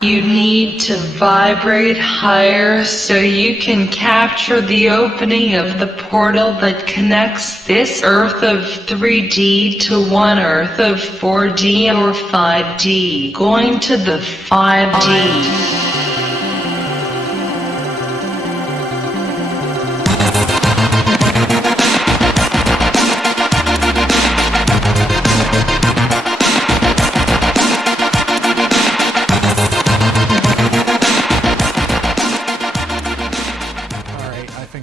You need to vibrate higher so you can capture the opening of the portal that connects this Earth of 3D to one Earth of 4D or 5D. Going to the 5D.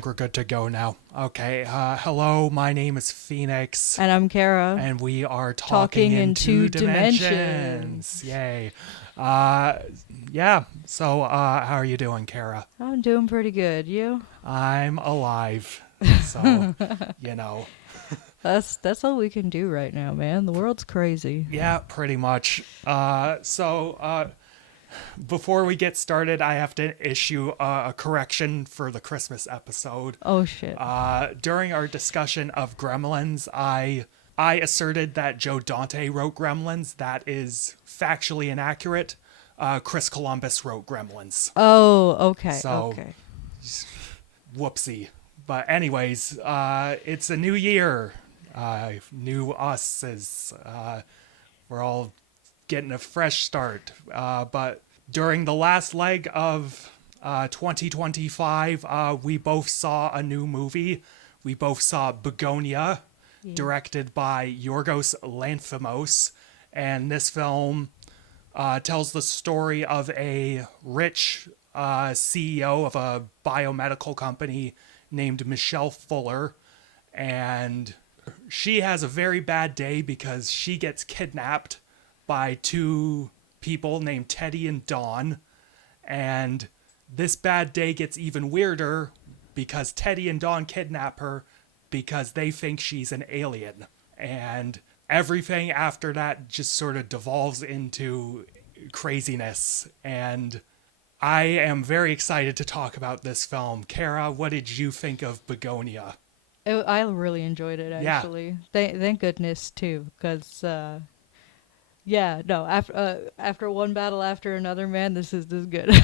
We're good to go now. Okay, hello, my name is Phoenix. And I'm Kara. And we are talking in two dimensions. Yay. Yeah, so how are you doing, Kara? I'm doing pretty good. You? I'm alive. So, That's all we can do right now, man. The world's crazy. Yeah, pretty much. Before we get started, I have to issue a correction for the Christmas episode. Oh, shit. During our discussion of Gremlins, I asserted that Joe Dante wrote Gremlins. That is factually inaccurate. Chris Columbus wrote Gremlins. Oh, okay. So, okay. Whoopsie. But anyways, it's a new year. New us is, we're all getting a fresh start. But during the last leg of 2025, we both saw a new movie. We both saw Bugonia, directed by Yorgos Lanthimos. And this film tells the story of a rich CEO of a biomedical company named Michelle Fuller. And she has a very bad day because she gets kidnapped by two people named Teddy and Dawn. And this bad day gets even weirder because Teddy and Dawn kidnap her because they think she's an alien. And everything after that just sort of devolves into craziness. And I am very excited to talk about this film. Kara, what did you think of Bugonia? I really enjoyed it, actually. Yeah. Thank goodness, too, because... after one battle after another, man, this is good.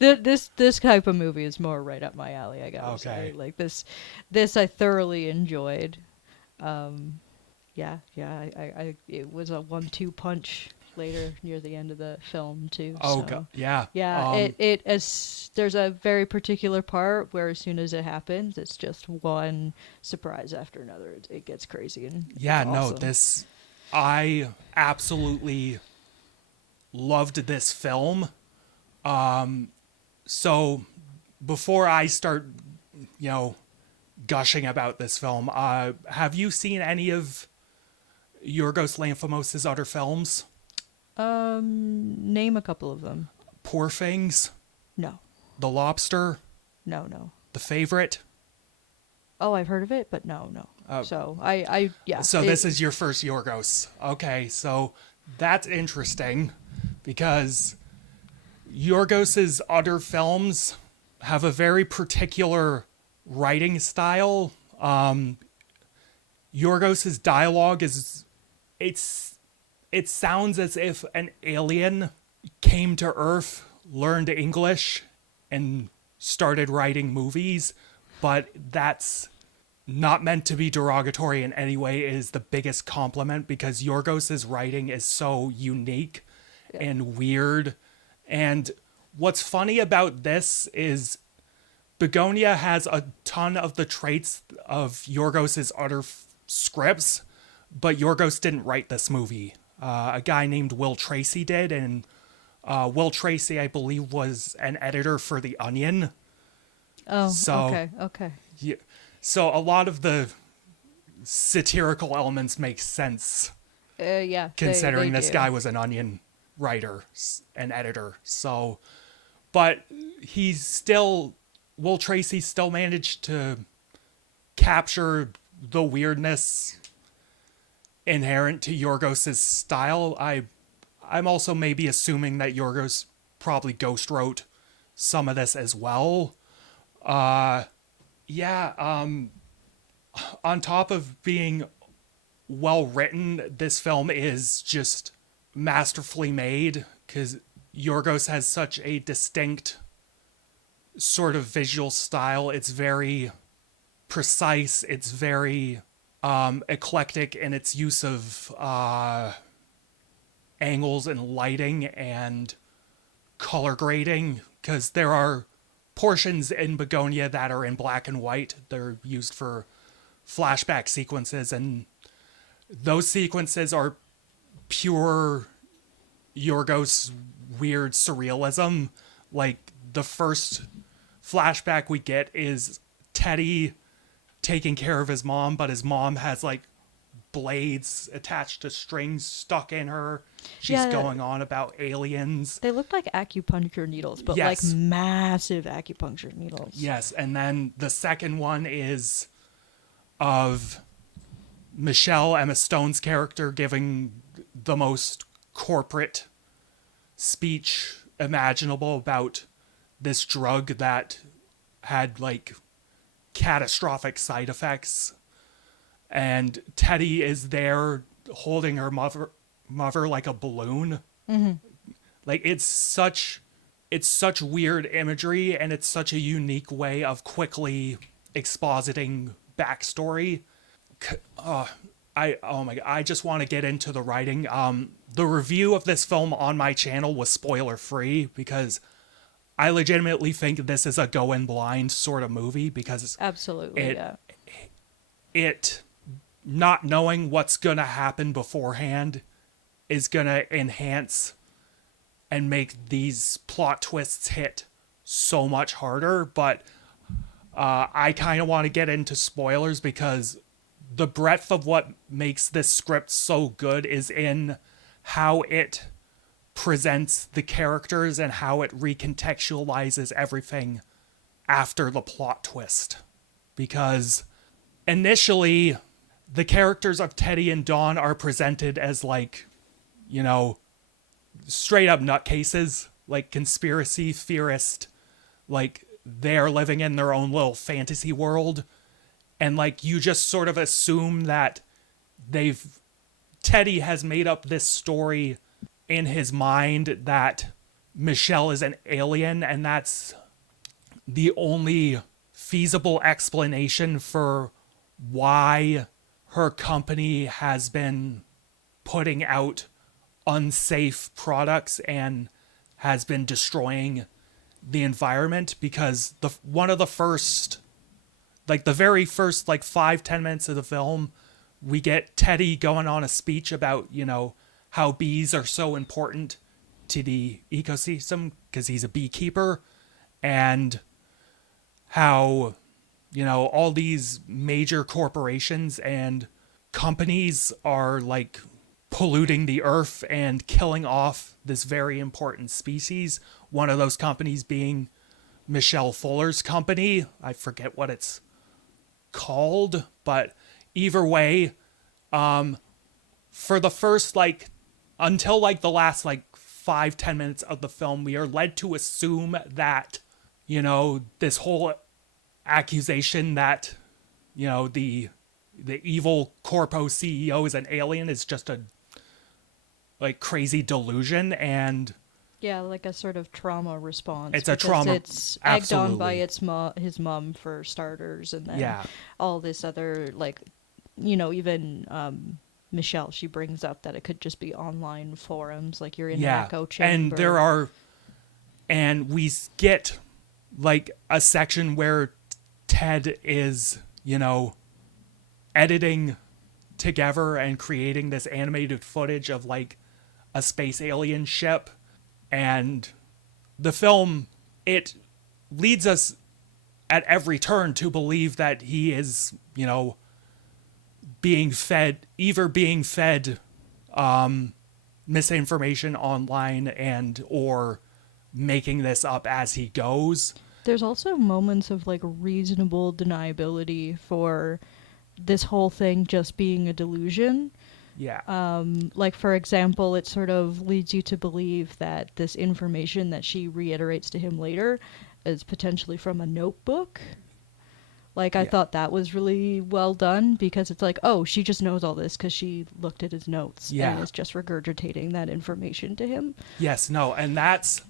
This type of movie is more right up my alley, I gotta say. Like this I thoroughly enjoyed. It was a 1-2 punch later near the end of the film too. Yeah. There's a very particular part where as soon as it happens, it's just one surprise after another. It gets crazy and awesome. I absolutely loved this film. So before I start, gushing about this film, have you seen any of Yorgos Lanthimos' other films? Name a couple of them. Poor Things? No. The Lobster? No. The Favorite? Oh, I've heard of it, but no. So So this is your first Yorgos. Okay, so that's interesting because Yorgos's other films have a very particular writing style. Yorgos's dialogue it sounds as if an alien came to Earth, learned English, and started writing movies, but that's not meant to be derogatory in any way. It is the biggest compliment because Yorgos's writing is so unique and weird. And what's funny about this is Bugonia has a ton of the traits of Yorgos's other scripts, but Yorgos didn't write this movie. A guy named Will Tracy did, and Will Tracy, I believe, was an editor for The Onion. Oh, so, okay. Yeah. So a lot of the satirical elements make sense. Considering this guy was an Onion writer and editor. So, but Will Tracy still managed to capture the weirdness inherent to Yorgos's style. I'm also maybe assuming that Yorgos probably ghost wrote some of this as well. On top of being well written, this film is just masterfully made because Yorgos has such a distinct sort of visual style. It's very precise. It's very eclectic in its use of angles and lighting and color grading, because there are portions in Bugonia that are in black and white. They're used for flashback sequences, and those sequences are pure Yorgos weird surrealism. Like, the first flashback we get is Teddy taking care of his mom, but his mom has like blades attached to strings stuck in her. She's going on about aliens. They look like acupuncture needles, but like massive acupuncture needles. Yes, and then the second one is of Michelle, Emma Stone's character, giving the most corporate speech imaginable about this drug that had like catastrophic side effects, and Teddy is there holding her mother like a balloon. Mm-hmm. Like, it's such weird imagery, and it's such a unique way of quickly expositing backstory. Oh my God, I just want to get into the writing. The review of this film on my channel was spoiler free because I legitimately think this is a go in blind sort of movie, because absolutely, it not knowing what's gonna happen beforehand is gonna enhance and make these plot twists hit so much harder. But I kind of want to get into spoilers because the breadth of what makes this script so good is in how it presents the characters and how it recontextualizes everything after the plot twist. Because initially, the characters of Teddy and Dawn are presented as like, you know, straight up nutcases, like conspiracy theorist, like they're living in their own little fantasy world. And like, you just sort of assume that Teddy has made up this story in his mind that Michelle is an alien, and that's the only feasible explanation for why her company has been putting out unsafe products and has been destroying the environment. Because one of the first, like the very first like 5-10 minutes of the film, we get Teddy going on a speech about, you know, how bees are so important to the ecosystem because he's a beekeeper, and how, you know, all these major corporations and companies are like polluting the earth and killing off this very important species. One of those companies being Michelle Fuller's company. I forget what it's called, but either way, for the first like until like the last like 5-10 minutes of the film, we are led to assume that, you know, this whole accusation that, you know, the evil corpo CEO is an alien is just a like crazy delusion. And yeah, like a sort of trauma response. It's a trauma. It's egged on by his mom for starters, and then all this other, like, you know, even Michelle, she brings up that it could just be online forums, like you're in an echo chamber. And we get like a section where Ted is, you know, editing together and creating this animated footage of like a space alien ship. And the film, it leads us at every turn to believe that he is, you know, being fed misinformation online and or making this up as he goes. There's also moments of like reasonable deniability for this whole thing just being a delusion. Yeah. Like, for example, it sort of leads you to believe that this information that she reiterates to him later is potentially from a notebook, Like, I thought that was really well done, because it's like, oh, she just knows all this because she looked at his notes and is just regurgitating that information to him. Yes, no, and that's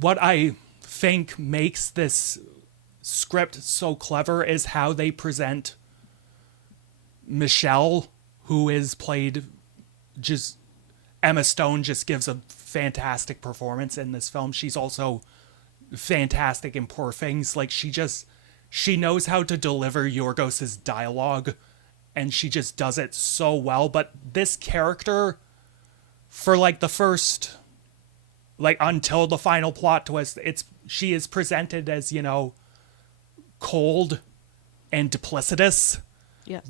what I think makes this script so clever, is how they present Michelle, who is played just... Emma Stone just gives a fantastic performance in this film. She's also fantastic in Poor Things. Like, she knows how to deliver Yorgos's dialogue, and she just does it so well. But this character, for like the first, like, until the final plot twist, she is presented as, you know, cold and duplicitous. Yeah.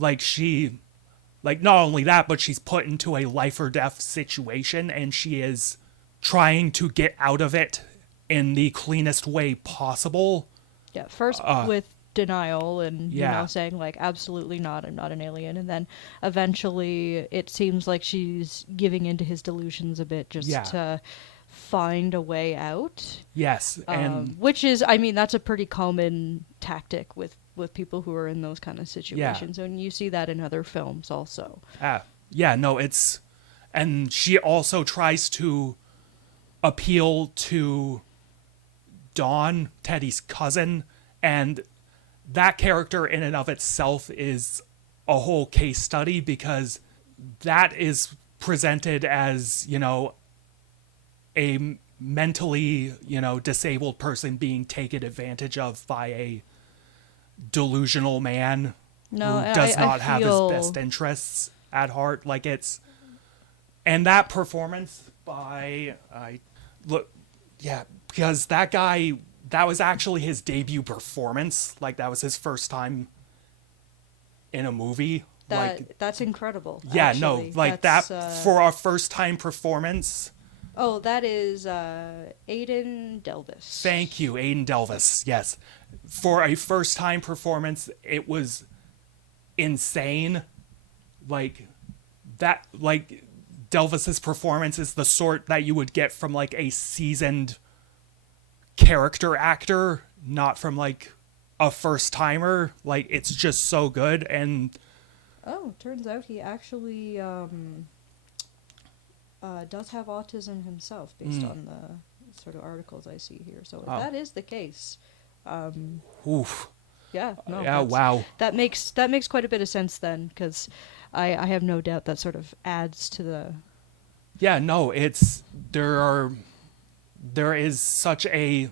Like, not only that, but she's put into a life or death situation, and she is trying to get out of it in the cleanest way possible. Yeah, first with denial and, you Yeah. know, saying, like, absolutely not, I'm not an alien. And then eventually it seems like she's giving into his delusions a bit just to find a way out. Yes, and... which is, I mean, that's a pretty common tactic with people who are in those kind of situations. And you see that in other films also. Yeah, no, it's... And she also tries to appeal to Dawn, Teddy's cousin, and that character in and of itself is a whole case study, because that is presented as, you know, a mentally, you know, disabled person being taken advantage of by a delusional man who does not have his best interests at heart. Like, it's... And that performance by... because that guy... That was actually his debut performance. Like, that was his first time in a movie. That's incredible. Yeah, actually. no, like, that... For our first-time performance... Oh, that is Aiden Delvis. Thank you, Aiden Delvis, yes. For a first-time performance, it was insane. Like, that... Like, Delvis's performance is the sort that you would get from, like, a seasoned character actor, not from, like, a first-timer. Like, it's just so good, and... Oh, turns out he actually does have autism himself, based on the sort of articles I see here. So if that is the case... Oof. Yeah, no. Yeah, wow. That makes quite a bit of sense then, because I have no doubt that sort of adds to the... Yeah, no, there is such a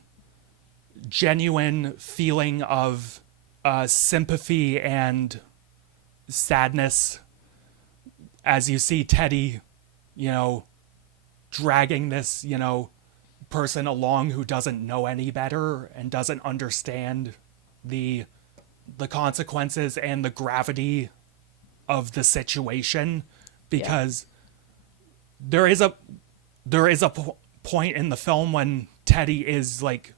genuine feeling of sympathy and sadness as you see Teddy, you know, dragging this, you know, person along who doesn't know any better and doesn't understand the consequences and the gravity of the situation, because there is a point in the film when Teddy is like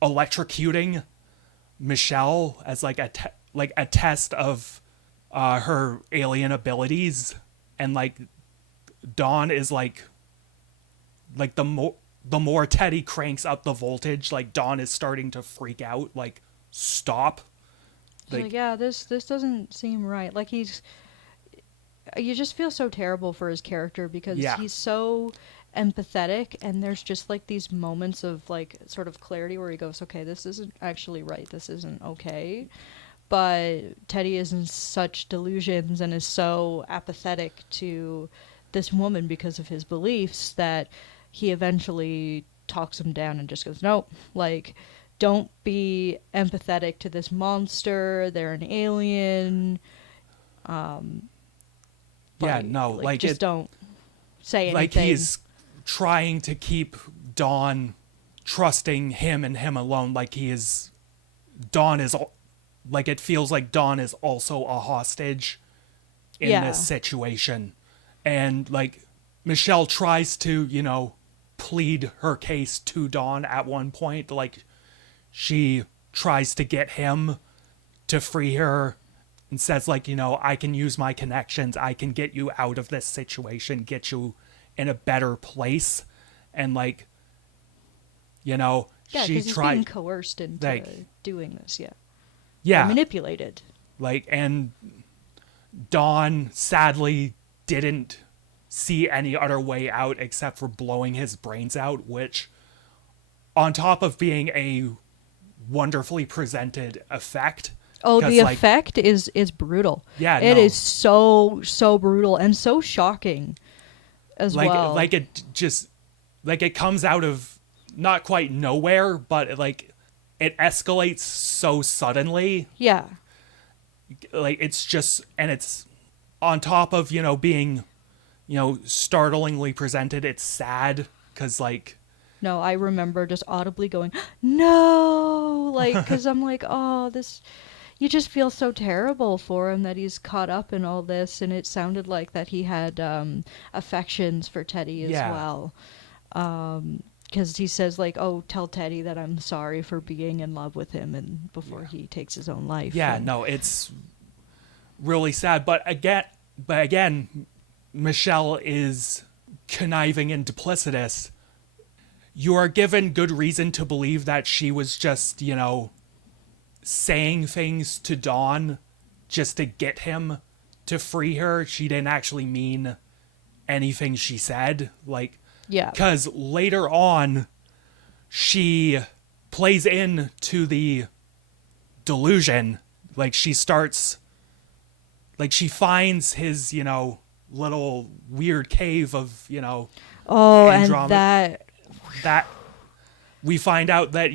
electrocuting Michelle as like a test of her alien abilities, and like Dawn is like the more Teddy cranks up the voltage, like Dawn is starting to freak out, like, stop. Like, yeah, this doesn't seem right. Like, you just feel so terrible for his character, because he's so empathetic, and there's just like these moments of like sort of clarity where he goes, okay, this isn't actually right, this isn't okay. But Teddy is in such delusions and is so apathetic to this woman because of his beliefs that he eventually talks him down and just goes, no, like, don't be empathetic to this monster, they're an alien. Just don't say anything. Like, he's trying to keep Dawn trusting him and him alone. Like, Dawn is, like, it feels like Dawn is also a hostage in this situation. And, like, Michelle tries to, you know, plead her case to Dawn at one point. Like, she tries to get him to free her and says, like, you know, I can use my connections, I can get you out of this situation, get you in a better place. And, like, you know, she tries... being coerced into doing this, Yeah. manipulated. Like, and Don sadly didn't see any other way out except for blowing his brains out, which, on top of being a wonderfully presented effect. Oh, the like, effect is brutal. Yeah, it no. is so brutal and so shocking as well. Like it just, like it comes out of not quite nowhere, but it escalates so suddenly. Yeah. Like it's just, and it's on top of, being, startlingly presented. It's sad because like, No, I remember just audibly going, no, like, because I'm like, oh, this, you just feel so terrible for him that he's caught up in all this. And it sounded like that he had affections for Teddy as well. Because he says, like, oh, tell Teddy that I'm sorry for being in love with him and before he takes his own life. Yeah, no, it's really sad. But again, Michelle is conniving and duplicitous. You are given good reason to believe that she was just, saying things to Dawn just to get him to free her. She didn't actually mean anything she said. Like, yeah. Because later on, she plays into the delusion. Like, she starts, like, she finds his, little weird cave of, Oh, Andromeda. and that we find out that,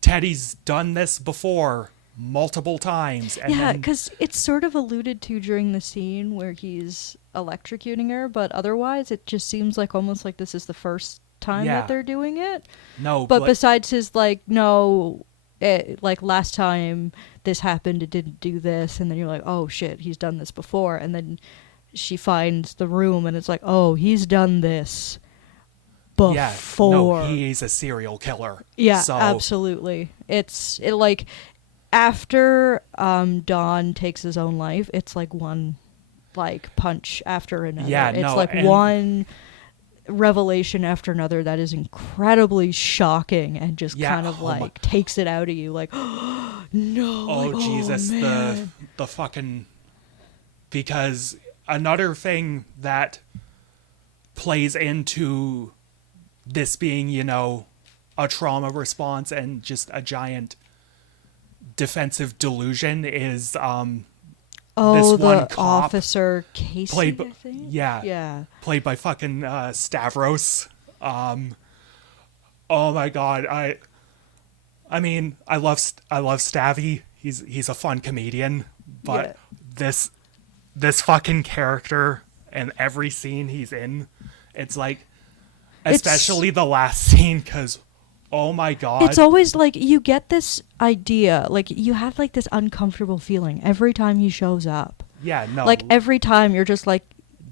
Teddy's done this before multiple times. And yeah, because it's sort of alluded to during the scene where he's electrocuting her, but otherwise it just seems like almost like this is the first time that they're doing it. No, but besides his like, no, like last time this happened, it didn't do this, and then you're like, oh shit, he's done this before, and then she finds the room and it's like, oh, he's done this before. Yeah, no, he's a serial killer. Yeah, so. Absolutely. It's like after Don takes his own life, it's like one like punch after another. Yeah, it's like one revelation after another that is incredibly shocking and just kind of like takes it out of you. Like, oh, no. Oh, like, Jesus, man. the fucking, because another thing that plays into this being, a trauma response and just a giant defensive delusion is this one the cop officer Casey, I think? Yeah. Played by fucking Stavros. Oh my god, I mean, I love Stavy. He's a fun comedian, but this fucking character and every scene he's in, it's like, especially the last scene, because oh my god, it's always like you get this idea, like you have like this uncomfortable feeling every time he shows up. Yeah, no, like every time you're just like,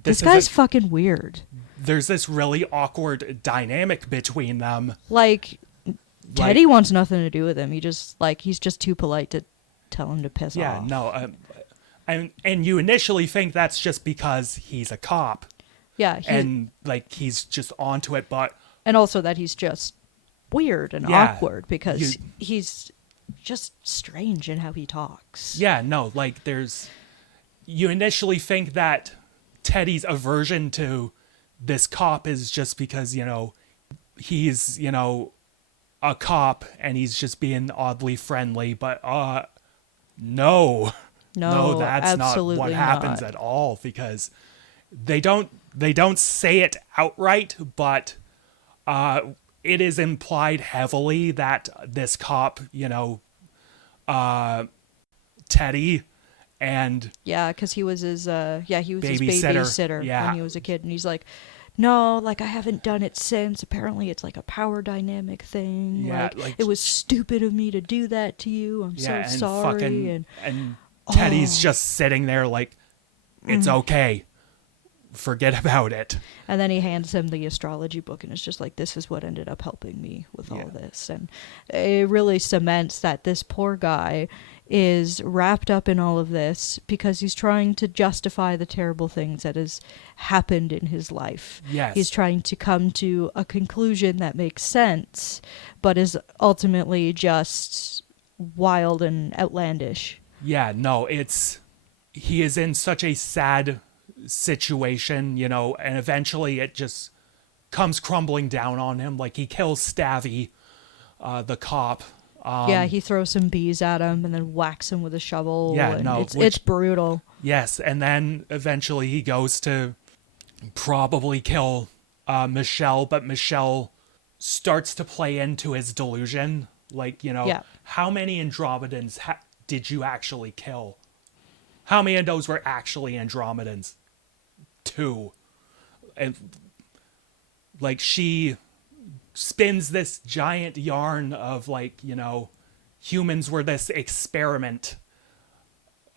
this guy's fucking weird. There's this really awkward dynamic between them. Like Teddy wants nothing to do with him. He just like, he's just too polite to tell him to piss off. Yeah, no, and you initially think that's just because he's a cop. Yeah, and like he's just onto it, but and also that he's just weird and awkward because he's just strange in how he talks. Yeah, no, like you initially think that Teddy's aversion to this cop is just because, he's, a cop and he's just being oddly friendly, but no, that's not what happens at all, because they don't say it outright, but it is implied heavily that this cop, Teddy, and because he was his he was his babysitter when he was a kid, and he's like, no, like I haven't done it since. Apparently it's like a power dynamic thing. Like it was stupid of me to do that to you. I'm so sorry. And Teddy's just sitting there like, it's okay. Forget about it. And then he hands him the astrology book and it's just like, this is what ended up helping me with all this. And it really cements that this poor guy is wrapped up in all of this because he's trying to justify the terrible things that has happened in his life. Yes. He's trying to come to a conclusion that makes sense, but is ultimately just wild and outlandish. Yeah, no, he is in such a sad situation, and eventually it just comes crumbling down on him. Like, he kills Stavy, the cop. Yeah, he throws some bees at him and then whacks him with a shovel. Yeah, and no, it's brutal. Yes, and then eventually he goes to probably kill Michelle, but Michelle starts to play into his delusion. Like, how many Andromedans did you actually kill? How many of those were actually Andromedans? 2. And, like, she spins this giant yarn of, like, humans were this experiment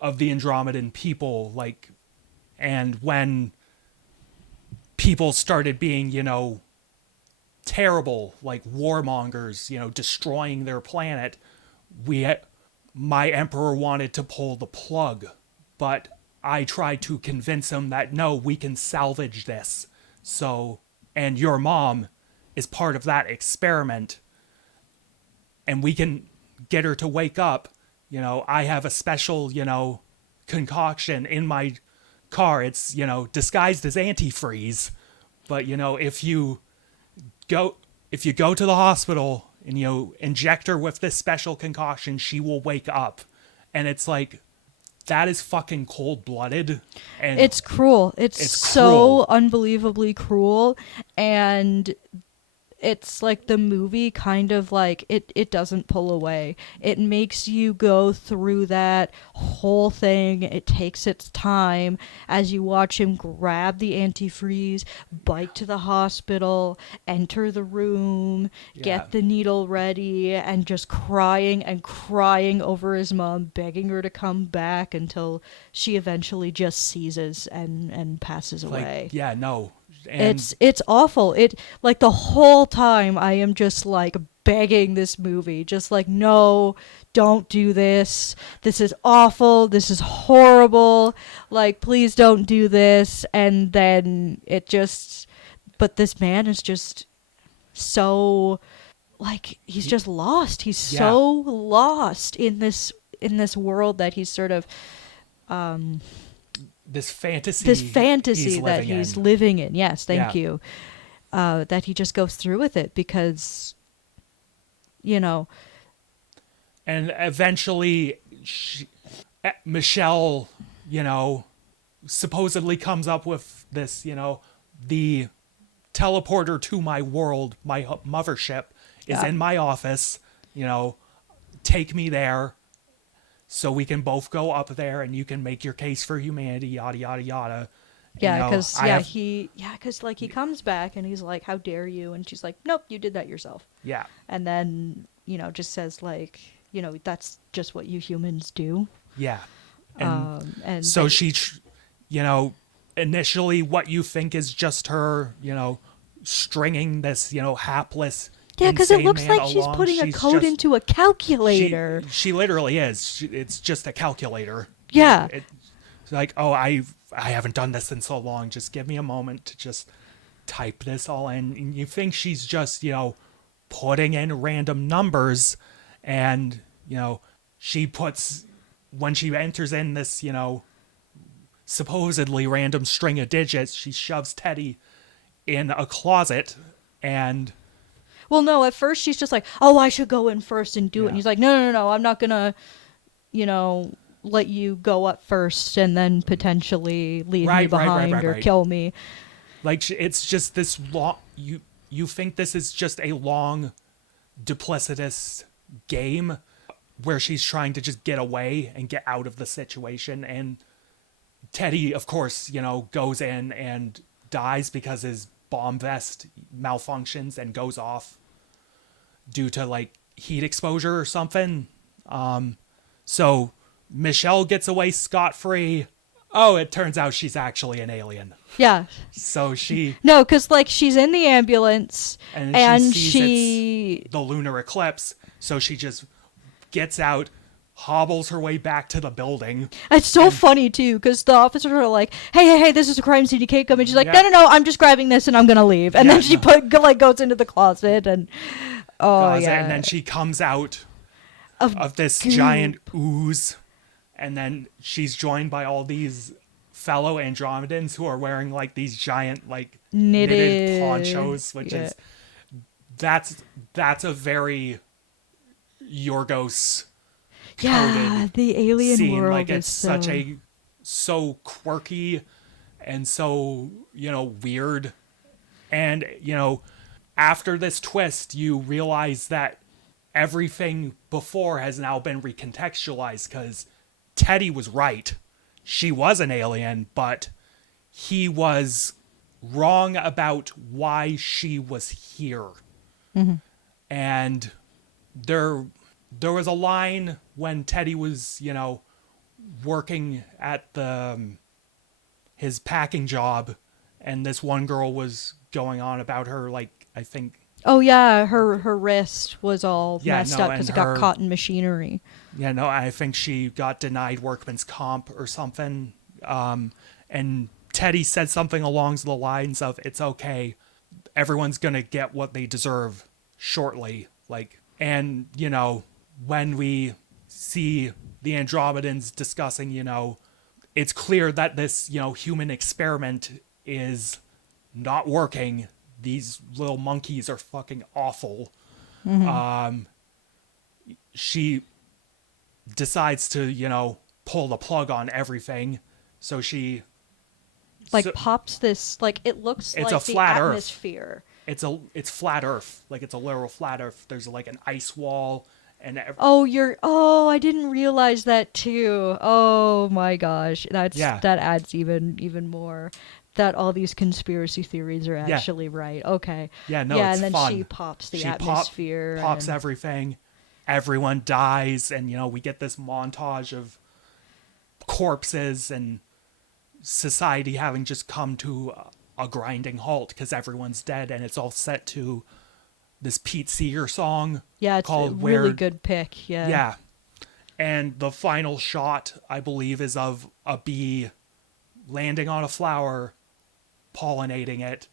of the Andromedan people, like, and when people started being, terrible, like warmongers, destroying their planet, my emperor wanted to pull the plug, but I tried to convince him that no, we can salvage this. So, and your mom is part of that experiment, and we can get her to wake up. I have a special, concoction in my car. It's, disguised as antifreeze. But, if you go to the hospital and, inject her with this special concoction, she will wake up. And it's like, that is fucking cold-blooded. And it's cruel. It's so cruel. Unbelievably cruel. And it's like the movie kind of like it doesn't pull away. It makes you go through that whole thing. It takes its time as you watch him grab the antifreeze, bike to the hospital, enter the room, get the needle ready, and just crying and crying over his mom, begging her to come back until she eventually just seizes and passes away. Like, yeah, no. And it's awful. It like the whole time I am just like begging this movie, just like, no, don't do this. This is awful. This is horrible. Like, please don't do this. And then but this man is just so, like, he's just lost. He's so lost in this world that he's sort of this fantasy that he's living in. Yes, thank you. That he just goes through with it because, And eventually, Michelle, supposedly comes up with this, the teleporter to my world, my mothership, is in my office. Take me there. So we can both go up there, and you can make your case for humanity, yada yada yada. Yeah, because he comes back and he's like, "How dare you?" And she's like, "Nope, you did that yourself." Yeah. And then just says like, that's just what you humans do. Yeah. And so she, initially what you think is just her, stringing this, hapless. Yeah, because it looks like she's along. Putting a code into a calculator. She literally is. It's just a calculator. Yeah. It's like, oh, I haven't done this in so long. Just give me a moment to just type this all in. And you think she's just, putting in random numbers. And, she puts, when she enters in this, supposedly random string of digits, she shoves Teddy in a closet and... Well, no, at first she's just like, oh, I should go in first and do it. And he's like, no, I'm not going to, let you go up first and then potentially leave me behind or kill me. Like, it's just this long, you think this is just a long, duplicitous game where she's trying to just get away and get out of the situation. And Teddy, of course, goes in and dies because his bomb vest malfunctions and goes off due to like heat exposure or something. So Michelle gets away scot-free. Oh, it turns out she's actually an alien. Yeah. So No, because like she's in the ambulance and she sees the lunar eclipse. So she just gets out, hobbles her way back to the building. It's so funny too, because the officers are like, hey, this is a crime scene, you can't come in. She's like, no, I'm just grabbing this and I'm gonna leave. And then she goes into the closet and and then she comes out of this giant ooze. And then she's joined by all these fellow Andromedans who are wearing like these giant like knitted ponchos, which is that's a very Yorgos coded the alien scene. world Like is it's so quirky and so, weird. And, after this twist, you realize that everything before has now been recontextualized because Teddy was right. She was an alien, but he was wrong about why she was here. Mm-hmm. And there was a line when Teddy was, working at his packing job, and this one girl was going on about her, like, I think. Oh yeah, her wrist was all messed up because it got caught in machinery. Yeah, no, I think she got denied workman's comp or something. And Teddy said something along the lines of, "It's okay, everyone's gonna get what they deserve shortly." Like, and when we see the Andromedans discussing, it's clear that this, human experiment is not working. These little monkeys are fucking awful. Mm-hmm. She decides to, pull the plug on everything. So she pops this, like, it looks it's like a flat the Earth. atmosphere. It's flat Earth. Like, it's a literal flat Earth. There's like an ice wall and I didn't realize that too. Oh my gosh. That adds even more that all these conspiracy theories are actually right. Okay. Yeah, no, yeah, it's and then fun. she pops the atmosphere. Pops everything. Everyone dies, and we get this montage of corpses and society having just come to a grinding halt because everyone's dead, and it's all set to this Pete Seeger song. Yeah, it's called a really good pick. Yeah. Yeah. And the final shot, I believe, is of a bee landing on a flower, pollinating it,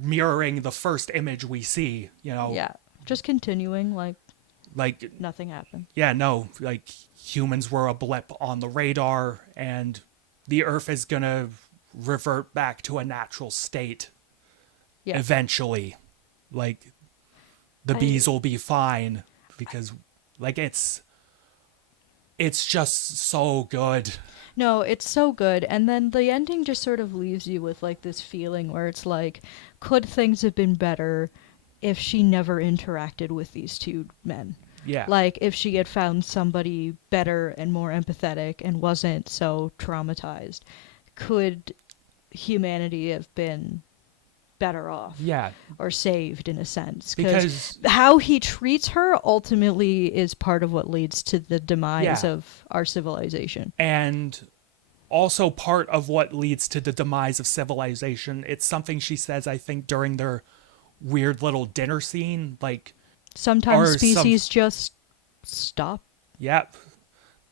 mirroring the first image we see, Yeah. Just continuing like nothing happened. Yeah, no, like humans were a blip on the radar, and the Earth is gonna revert back to a natural state eventually. Like, the bees will be fine because, like, it's just so good. No, it's so good. And then the ending just sort of leaves you with like this feeling where it's like, could things have been better if she never interacted with these two men? Yeah. Like, if she had found somebody better and more empathetic and wasn't so traumatized, could humanity have been better off? Yeah. Or saved, in a sense. Because how he treats her ultimately is part of what leads to the demise of our civilization. And also part of what leads to the demise of civilization. It's something she says, I think, during their weird little dinner scene. Like, sometimes species just stop. Yep.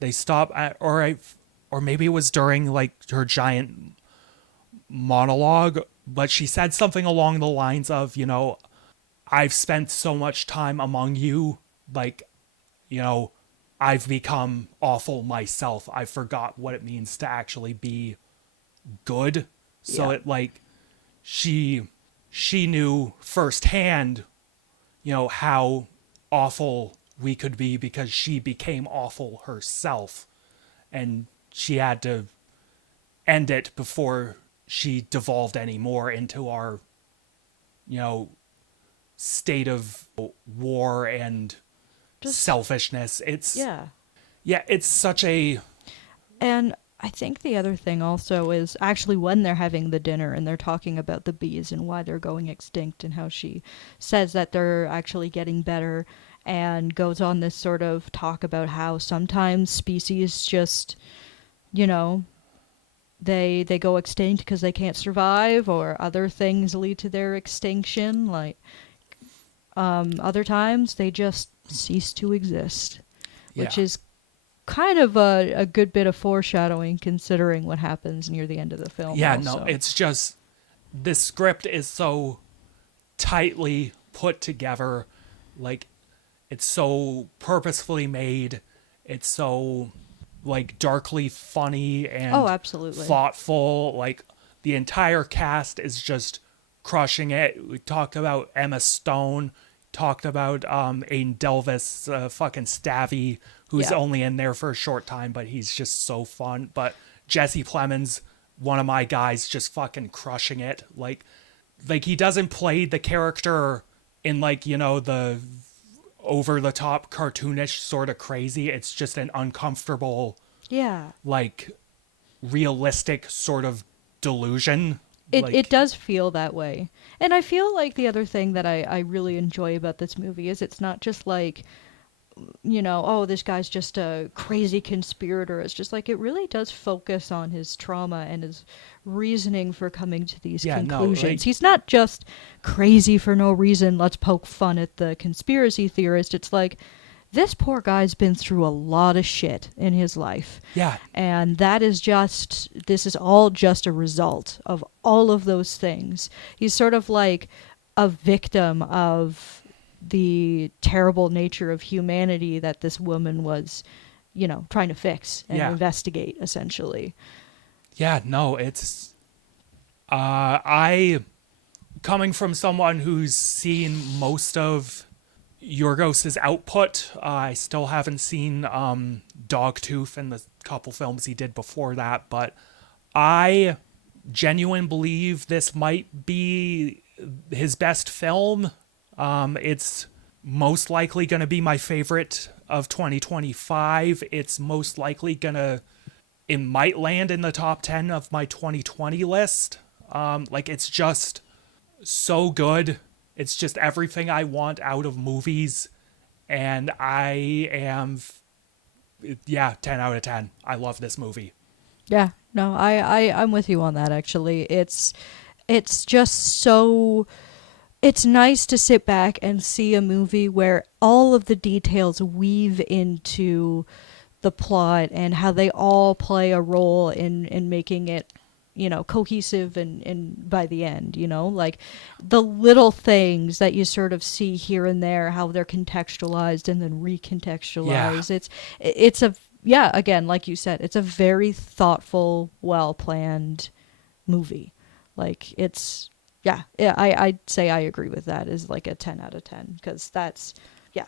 They stop or maybe it was during like her giant monologue, but she said something along the lines of, I've spent so much time among you, like, I've become awful myself. I forgot what it means to actually be good. So it like she knew firsthand, how awful we could be because she became awful herself, and she had to end it before she devolved any more into our, state of war and just selfishness. It's it's such a. And I think the other thing also is actually when they're having the dinner and they're talking about the bees and why they're going extinct and how she says that they're actually getting better and goes on this sort of talk about how sometimes species just, they go extinct because they can't survive, or other things lead to their extinction. Like, other times they just cease to exist, which is kind of a good bit of foreshadowing considering what happens near the end of the film. Yeah, also. no, it's just, this script is so tightly put together. Like, it's so purposefully made. It's so like darkly funny and Oh, absolutely. thoughtful. Like the entire cast is just crushing it. We talked about Emma Stone, talked about Aiden Delvis, fucking Stavy, who's Yeah. only in there for a short time, but he's just so fun. But Jesse Plemons, one of my guys, just fucking crushing it. Like he doesn't play the character in like, you know, the over the top cartoonish sort of crazy. It's just an uncomfortable, Yeah. like realistic sort of delusion. It does feel that way. And I feel like the other thing that I really enjoy about this movie is it's not just like, you know, oh, this guy's just a crazy conspirator. It's just like it really does focus on his trauma and his reasoning for coming to these conclusions. He's not just crazy for no reason, let's poke fun at the conspiracy theorist. It's like, this poor guy's been through a lot of shit in his life. Yeah. And this is all just a result of all of those things. He's sort of like a victim of the terrible nature of humanity that this woman was, you know, trying to fix and investigate, essentially. Yeah, no, it's I coming from someone who's seen most of Yorgos's output. I still haven't seen Dogtooth and the couple films he did before that, but I genuinely believe this might be his best film. It's most likely going to be my favorite of 2025. It's most likely it might land in the top 10 of my 2020 list. Like it's just so good. It's just everything I want out of movies. And I am, 10 out of 10. I love this movie. Yeah, no, I'm with you on that, actually. It's just so... It's nice to sit back and see a movie where all of the details weave into the plot and how they all play a role in making it, you know, cohesive and by the end, you know, like the little things that you sort of see here and there, how they're contextualized and then recontextualized. Again, like you said, it's a very thoughtful, well-planned movie. Like I'd say I agree with that is like a 10 out of 10 because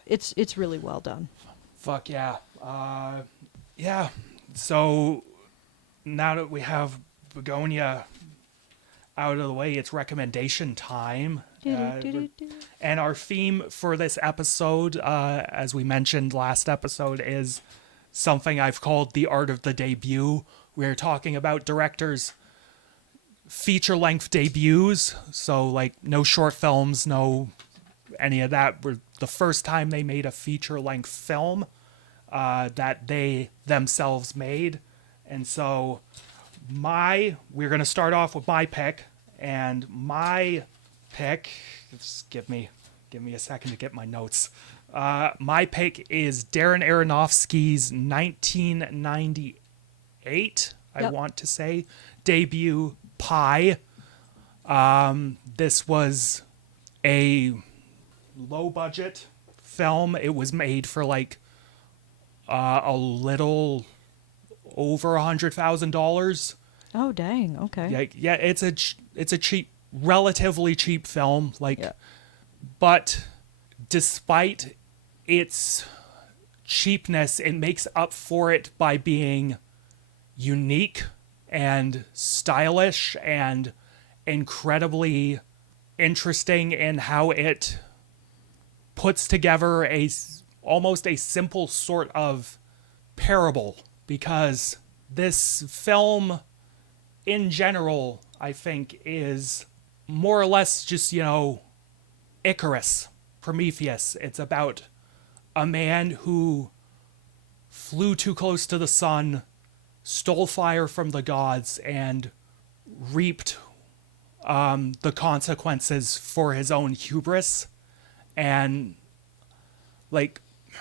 it's really well done. Fuck yeah. So now that we have Bugonia out of the way, it's recommendation time. And our theme for this episode, as we mentioned last episode, is something I've called the art of the debut. We're talking about directors' feature-length debuts, so like no short films, no any of that. Were the first time they made a feature-length film that they themselves made. And so we're going to start off with my pick, and my pick, just give me a second to get my notes. My pick is Darren Aronofsky's 1998, I want to say, debut, Pi. This was a low-budget film. It was made for like a little over $100,000. Oh dang! Okay. Yeah. It's a cheap, relatively cheap film. But despite its cheapness, it makes up for it by being unique and stylish and incredibly interesting in how it puts together almost a simple sort of parable, because this film in general, I think, is more or less just, you know, Icarus, Prometheus. It's about a man who flew too close to the sun, stole fire from the gods, and reaped the consequences for his own hubris. And like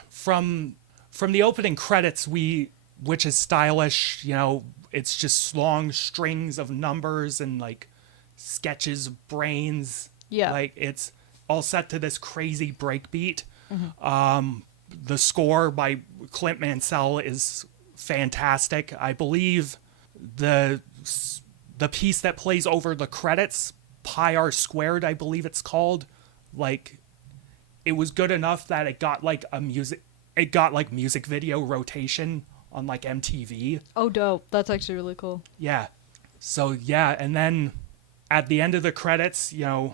from the opening credits, which is stylish, you know, it's just long strings of numbers and like sketches of brains. Yeah. Like it's all set to this crazy breakbeat. The score by Clint Mansell is fantastic. I believe the piece that plays over the credits, Pi R Squared, I believe it's called, like, it was good enough that it got like music video rotation on like MTV. Oh, dope. That's actually really cool. Yeah. So yeah, and then at the end of the credits, the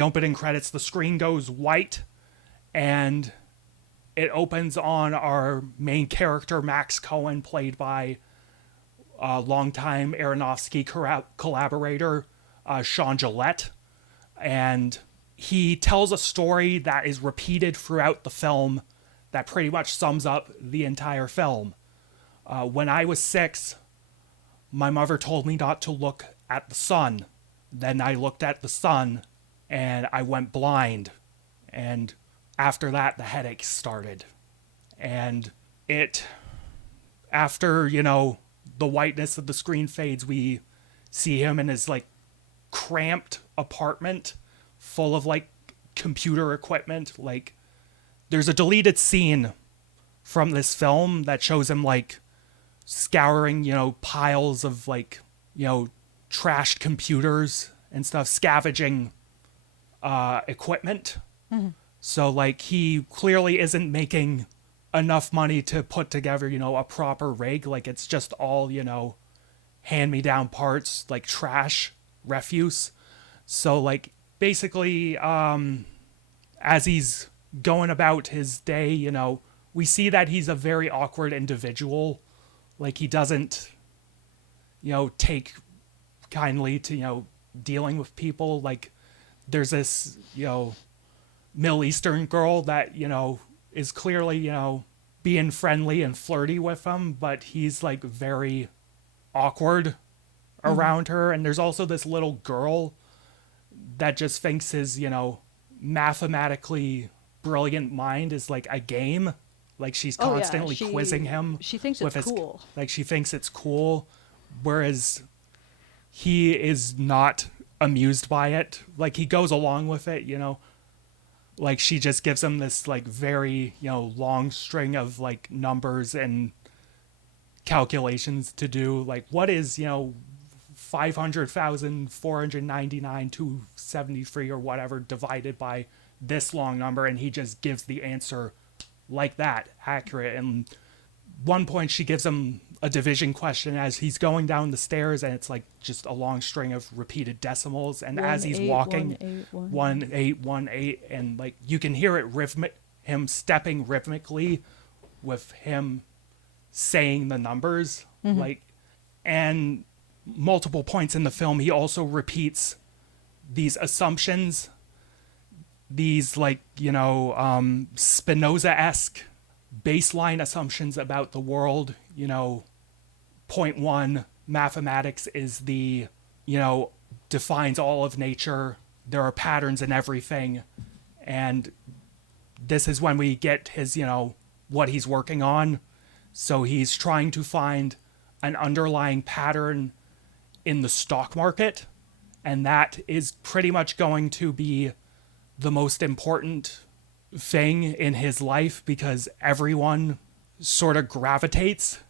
opening credits, the screen goes white, and it opens on our main character, Max Cohen, played by longtime Aronofsky collaborator, Sean Gillette. And he tells a story that is repeated throughout the film that pretty much sums up the entire film. When I was 6, my mother told me not to look at the sun. Then I looked at the sun and I went blind. And after that, the headaches started. And after, the whiteness of the screen fades, we see him in his like cramped apartment full of like computer equipment. Like, there's a deleted scene from this film that shows him like scouring, piles of like, trashed computers and stuff, scavenging equipment. Mm-hmm. So like he clearly isn't making enough money to put together, a proper rig. Like, it's just all, hand-me-down parts, like trash, refuse. So like basically, as he's going about his day, we see that he's a very awkward individual. Like, he doesn't, take kindly to, dealing with people. Like, there's this, Middle Eastern girl that, is clearly, being friendly and flirty with him, but he's like very awkward around her. And there's also this little girl that just thinks his, mathematically brilliant mind is like a game. Like, she's constantly quizzing him. She thinks it's cool. Like, she thinks it's cool, whereas he is not amused by it. Like, he goes along with it, Like, she just gives him this, like, very, long string of, like, numbers and calculations to do. Like, what is, 500,499 to 73 or whatever divided by this long number, and he just gives the answer like that, accurate. And one point she gives him a division question as he's going down the stairs, and it's like just a long string of repeated decimals, and as he's walking 1818, and like you can hear it him stepping rhythmically with him saying the numbers. Mm-hmm. Like, and multiple points in the film he also repeats these assumptions, these like Spinoza-esque baseline assumptions about the world. Point one, mathematics is the defines all of nature, there are patterns in everything, and this is when we get his what he's working on. So he's trying to find an underlying pattern in the stock market, and that is pretty much going to be the most important thing in his life, because everyone sort of gravitates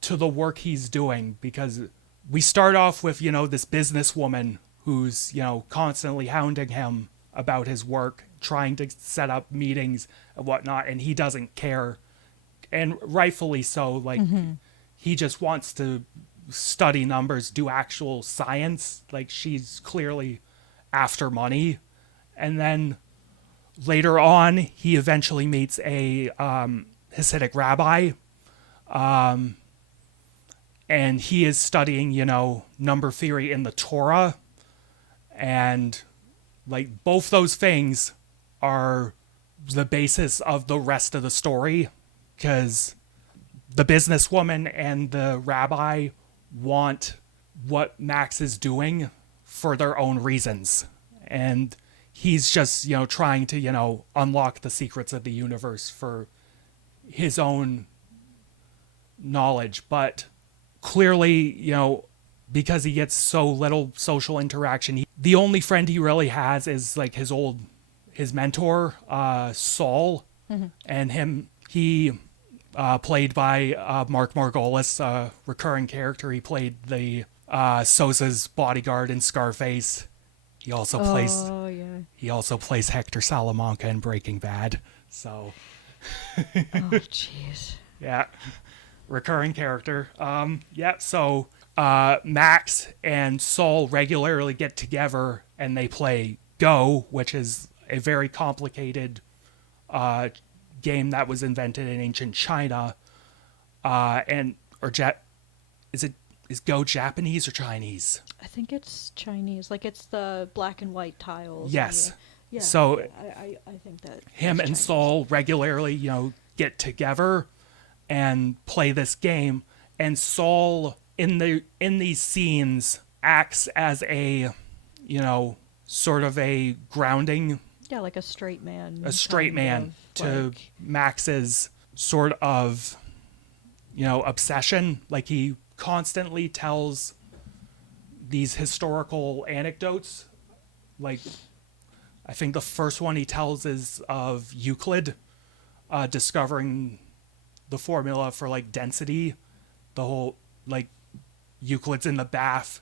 to the work he's doing. Because we start off with, this businesswoman who's, constantly hounding him about his work, trying to set up meetings and whatnot, and he doesn't care. And rightfully so. Like, mm-hmm. He just wants to study numbers, do actual science. Like, she's clearly after money. And then later on, he eventually meets a Hasidic rabbi, and he is studying, number theory in the Torah. And like, both those things are the basis of the rest of the story, because the businesswoman and the rabbi want what Max is doing for their own reasons. And he's just, trying to, unlock the secrets of the universe for his own knowledge. But clearly, because he gets so little social interaction, the only friend he really has is like his mentor, Saul, and he played by Mark Margolis, a recurring character. He played the Sosa's bodyguard in Scarface. He also plays Hector Salamanca in Breaking Bad. So, oh jeez, yeah, recurring character. So Max and Saul regularly get together and they play Go, which is a very complicated game that was invented in ancient China. Is Go Japanese or Chinese? I think it's Chinese. Like it's the black and white tiles. Yes. Yeah. So I think that him and Chinese. Saul regularly, get together and play this game. And Saul in these scenes acts as a, sort of a grounding. Yeah, like a straight man. A straight man to Max's sort of, obsession. Like he constantly tells these historical anecdotes. Like, I think the first one he tells is of Euclid discovering the formula for like density. The whole, like, Euclid's in the bath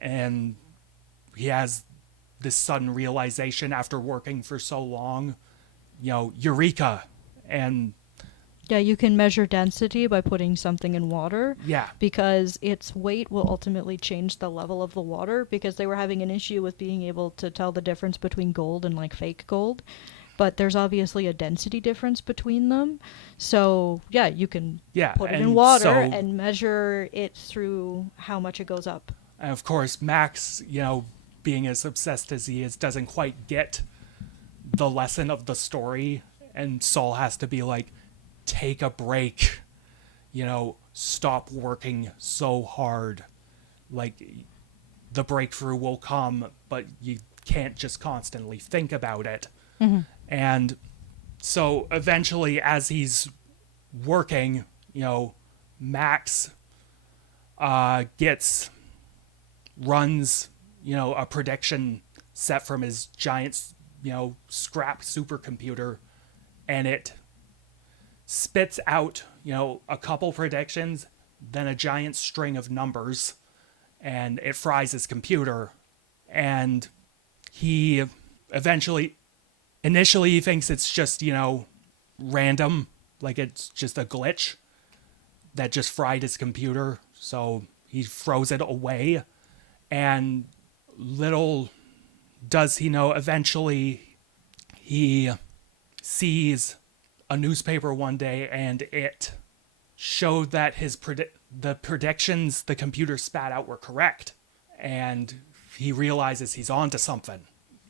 and he has this sudden realization after working for so long, eureka. And yeah, you can measure density by putting something in water. Yeah. Because its weight will ultimately change the level of the water, because they were having an issue with being able to tell the difference between gold and like fake gold. But there's obviously a density difference between them. So, yeah, you can put it in water and measure it through how much it goes up. And of course, Max, being as obsessed as he is, doesn't quite get the lesson of the story. And Saul has to be like, take a break, stop working so hard. Like, the breakthrough will come, but you can't just constantly think about it. Mm-hmm. And so eventually, as he's working, Max runs, a prediction set from his giant, scrap supercomputer, and it spits out, a couple predictions, then a giant string of numbers, and it fries his computer. And he initially he thinks it's just, random, like it's just a glitch that just fried his computer. So he throws it away. And little does he know, eventually he sees a newspaper one day and it showed that the predictions the computer spat out were correct. And he realizes he's onto something.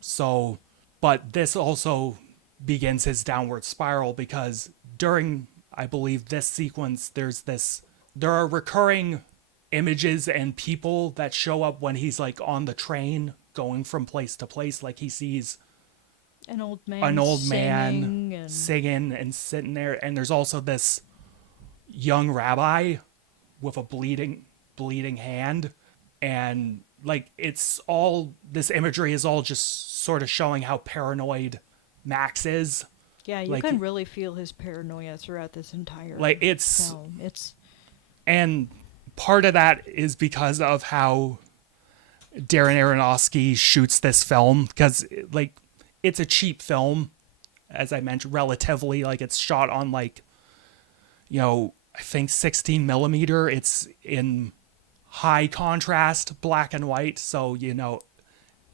So, but this also begins his downward spiral, because during, I believe, this sequence, there are recurring images and people that show up when he's like on the train going from place to place. Like he sees an old man singing and sitting there. And there's also this young rabbi with a bleeding hand. And like, this imagery is all just sort of showing how paranoid Max is. Yeah, you can really feel his paranoia throughout this entire film. And part of that is because of how Darren Aronofsky shoots this film, because like it's a cheap film, as I mentioned, relatively. Like it's shot on I think 16 millimeter. It's in high contrast, black and white. So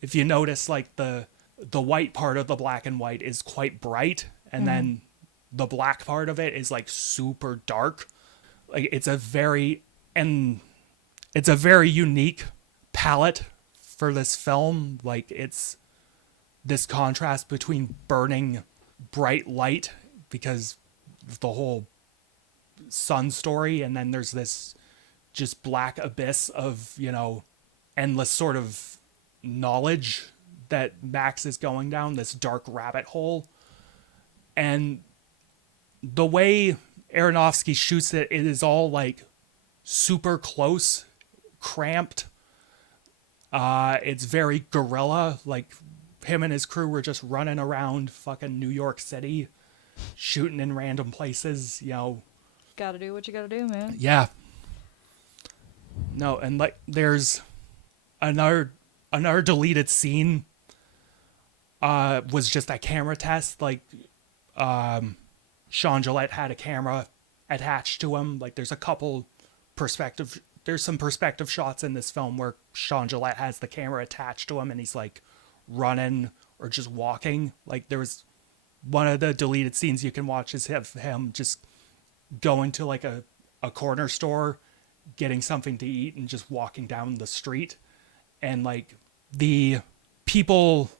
if you notice, like the white part of the black and white is quite bright, and then the black part of it is like super dark. Like it's a very unique palette for this film. Like it's this contrast between burning bright light because of the whole sun story, and then there's this just black abyss of endless sort of knowledge that Max is going down, this dark rabbit hole. And the way Aronofsky shoots it, it is all like super close cramped. It's very guerrilla. Like, him and his crew were just running around fucking New York City, shooting in random places, you know. Gotta do what you gotta do, man. Yeah. No, and like there's another deleted scene was just a camera test. Like, Sean Gillette had a camera attached to him. Like, there's some perspective shots in this film where Sean Gillette has the camera attached to him and he's like running or just walking. Like, there was one of the deleted scenes you can watch is him just going to like a corner store, getting something to eat and just walking down the street. And like the people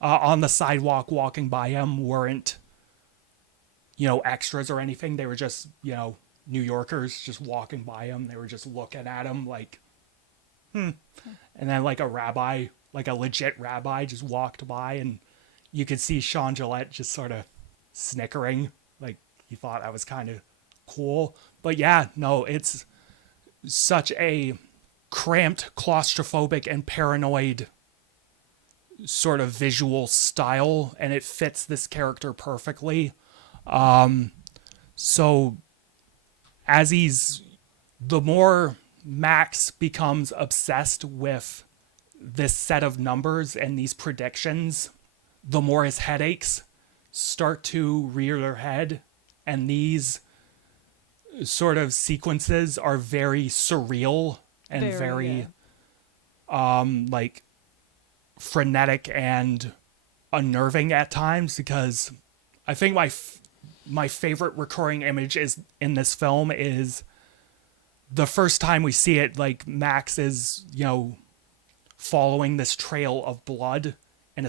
on the sidewalk walking by him weren't, you know, extras or anything. They were just, you know, New Yorkers just walking by him. They were just looking at him like, And then like a rabbi, like a legit rabbi, just walked by, and you could see Sean Gillette just sort of snickering, like he thought that was kind of cool. But yeah, no, it's such a cramped, claustrophobic, and paranoid sort of visual style, and it fits this character perfectly. So as the more Max becomes obsessed with this set of numbers and these predictions, the more his headaches start to rear their head, and these sort of sequences are very surreal and very like frenetic and unnerving at times, because I think my favorite recurring image is in this film is the first time we see it. Like, Max is, you know, following this trail of blood in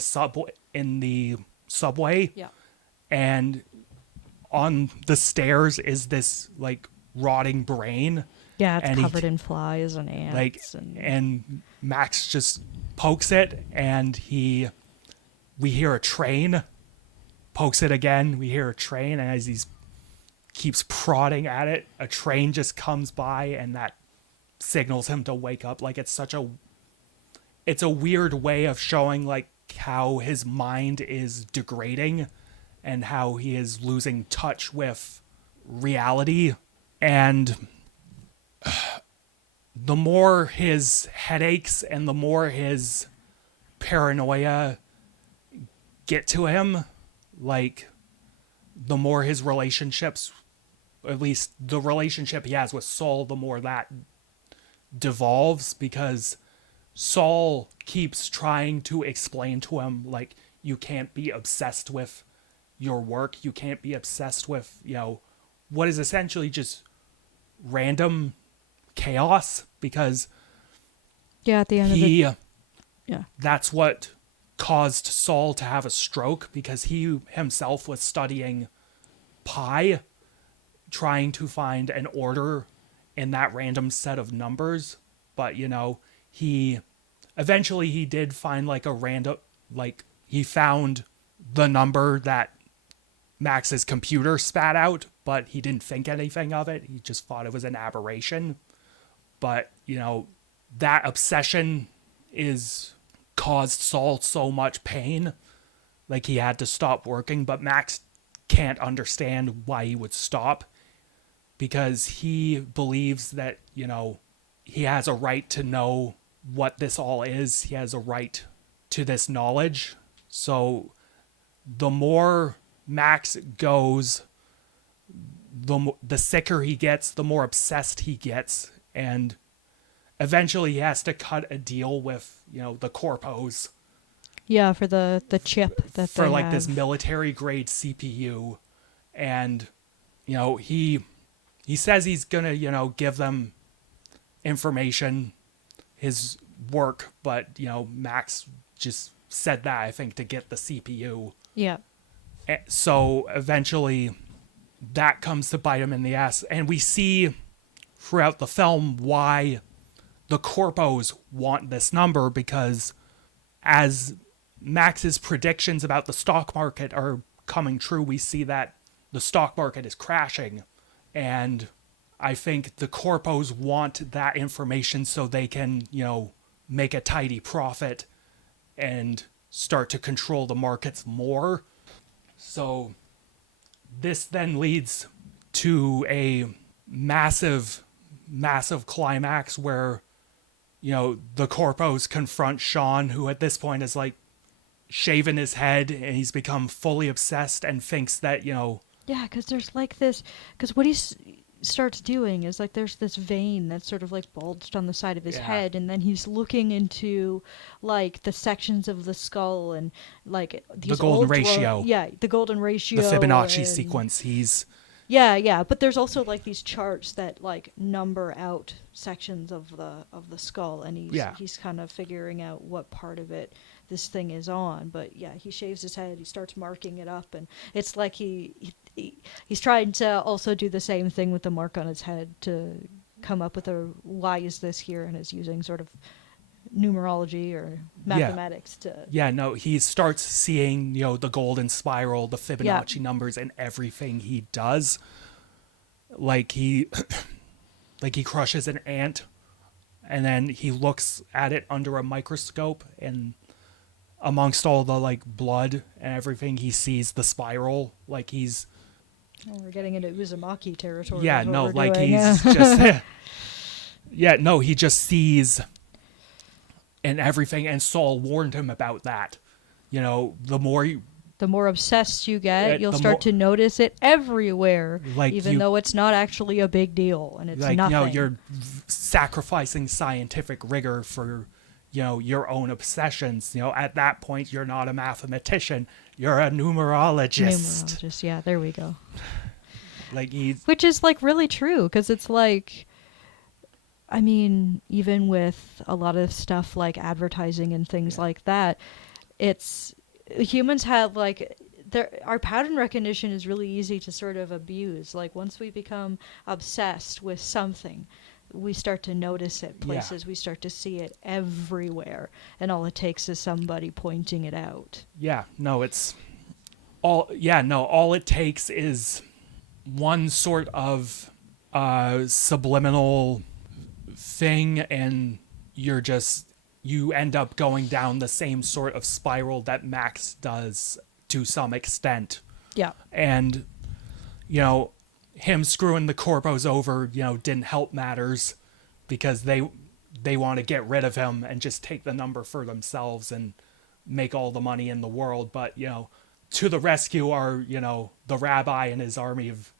the subway. Yeah. And on the stairs is this like rotting brain. Yeah, it's covered in flies and ants. Like, and Max just pokes it, and we hear a train. Pokes it again, we hear a train, and as he keeps prodding at it, a train just comes by, and that signals him to wake up. Like, it's a weird way of showing like how his mind is degrading and how he is losing touch with reality. And the more his headaches and the more his paranoia get to him, like, the more his relationships, at least the relationship he has with Saul, the more that devolves, because Saul keeps trying to explain to him, like, you can't be obsessed with your work. You can't be obsessed with, you know, what is essentially just random chaos, because at the end that's what caused Saul to have a stroke, because he himself was studying pi, trying to find an order in that random set of numbers. But, you know, he did find like a random, like, he found the number that Max's computer spat out, but he didn't think anything of it. He just thought it was an aberration. But, you know, that obsession caused Saul so much pain. Like, he had to stop working, but Max can't understand why he would stop, because he believes that, you know, he has a right to know what this all is. He has a right to this knowledge. So the more Max goes, the sicker he gets, the more obsessed he gets, and eventually he has to cut a deal with, you know, the corpos. Yeah, for the chip that for they like have. This military grade CPU, and, you know, he says he's gonna, you know, give them information, his work, but, you know, Max just said that, I think, to get the CPU. Yeah. So eventually that comes to bite him in the ass, and we see throughout the film why the corpos want this number, because as Max's predictions about the stock market are coming true, we see that the stock market is crashing, and I think the corpos want that information so they can, make a tidy profit and start to control the markets more. So this then leads to a massive climax where, the corpos confront Sean, who at this point is like shaven his head and he's become fully obsessed and thinks that, Yeah, because there's like this, because what he starts doing is like there's this vein that's sort of like bulged on the side of his head, and then he's looking into like the sections of the skull and like these the golden old ratio. the golden ratio. The Fibonacci sequence. Yeah, but there's also like these charts that like number out sections of the skull, and he's kind of figuring out what part of it this thing is on. But yeah, he shaves his head, he starts marking it up, and it's like he's trying to also do the same thing with the mark on his head to come up with a why is this here, and is using sort of numerology or mathematics to... Yeah, no, he starts seeing, the golden spiral, the Fibonacci numbers, and everything he does. Like he crushes an ant, and then he looks at it under a microscope, and amongst all the, like, blood and everything, he sees the spiral, like he's... Oh, we're getting into Uzumaki territory. Yeah, no, like he's just... Yeah, no, he just sees... and everything, and Saul warned him about that. The more obsessed you get, you'll start to notice it everywhere, like even though it's not actually a big deal, and it's like, nothing. You're sacrificing scientific rigor for, your own obsessions. At that point, you're not a mathematician, you're a numerologist. Numerologist, yeah, there we go. Which is, like, really true, because it's like... I mean, even with a lot of stuff like advertising and things like that, humans have like our pattern recognition is really easy to sort of abuse. Like once we become obsessed with something, we start to notice it places. We start to see it everywhere, and all it takes is somebody pointing it out. All it takes is one sort of subliminal thing, and you end up going down the same sort of spiral that Max does to some extent. Yeah. And him screwing the corpos over, didn't help matters, because they want to get rid of him and just take the number for themselves and make all the money in the world. But to the rescue are the rabbi and his army of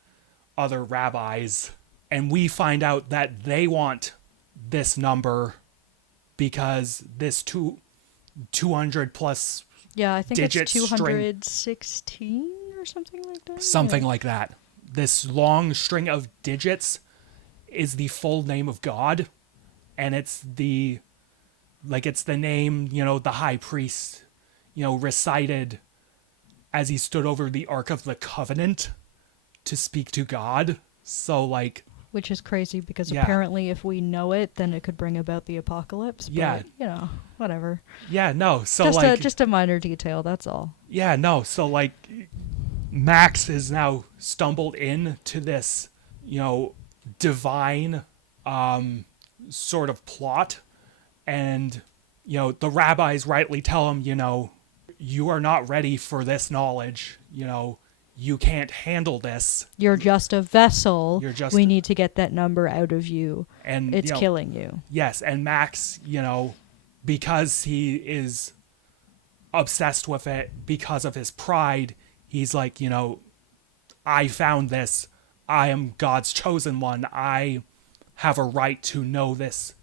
other rabbis, and we find out that they want this number because this 200 plus I think digit it's 216 or something like that. Something like that. This long string of digits is the full name of God, and it's the name, the high priest, recited as he stood over the Ark of the Covenant to speak to God. So which is crazy because apparently if we know it, then it could bring about the apocalypse. But, whatever. Yeah, no. So just a minor detail, that's all. Yeah, no. So Max has now stumbled into this, divine sort of plot, and the rabbis rightly tell him, you are not ready for this knowledge. You can't handle this. You're just a vessel. We need to get that number out of you. And it's killing you. Yes, and Max, because he is obsessed with it, because of his pride, he's like, I found this. I am God's chosen one. I have a right to know this,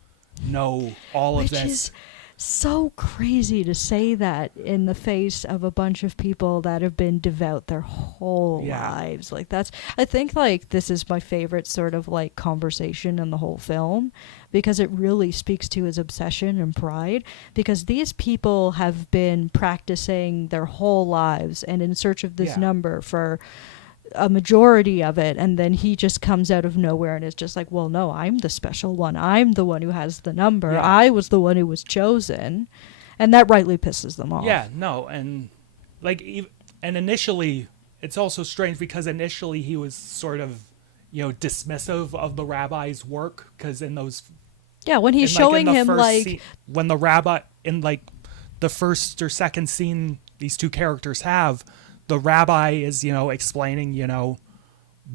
know all of this. Which is so crazy to say that in the face of a bunch of people that have been devout their whole lives. I think this is my favorite sort of conversation in the whole film, because it really speaks to his obsession and pride, because these people have been practicing their whole lives and in search of this number for a majority of it, and then he just comes out of nowhere and is just like, well, no, I'm the special one. I'm the one who has the number. I was the one who was chosen. And that rightly pisses them off. Yeah, no, and initially, it's also strange because initially he was sort of dismissive of the rabbi's work, because in those Yeah, when he's showing him when the rabbi in like the first or second scene these two characters have, the rabbi is explaining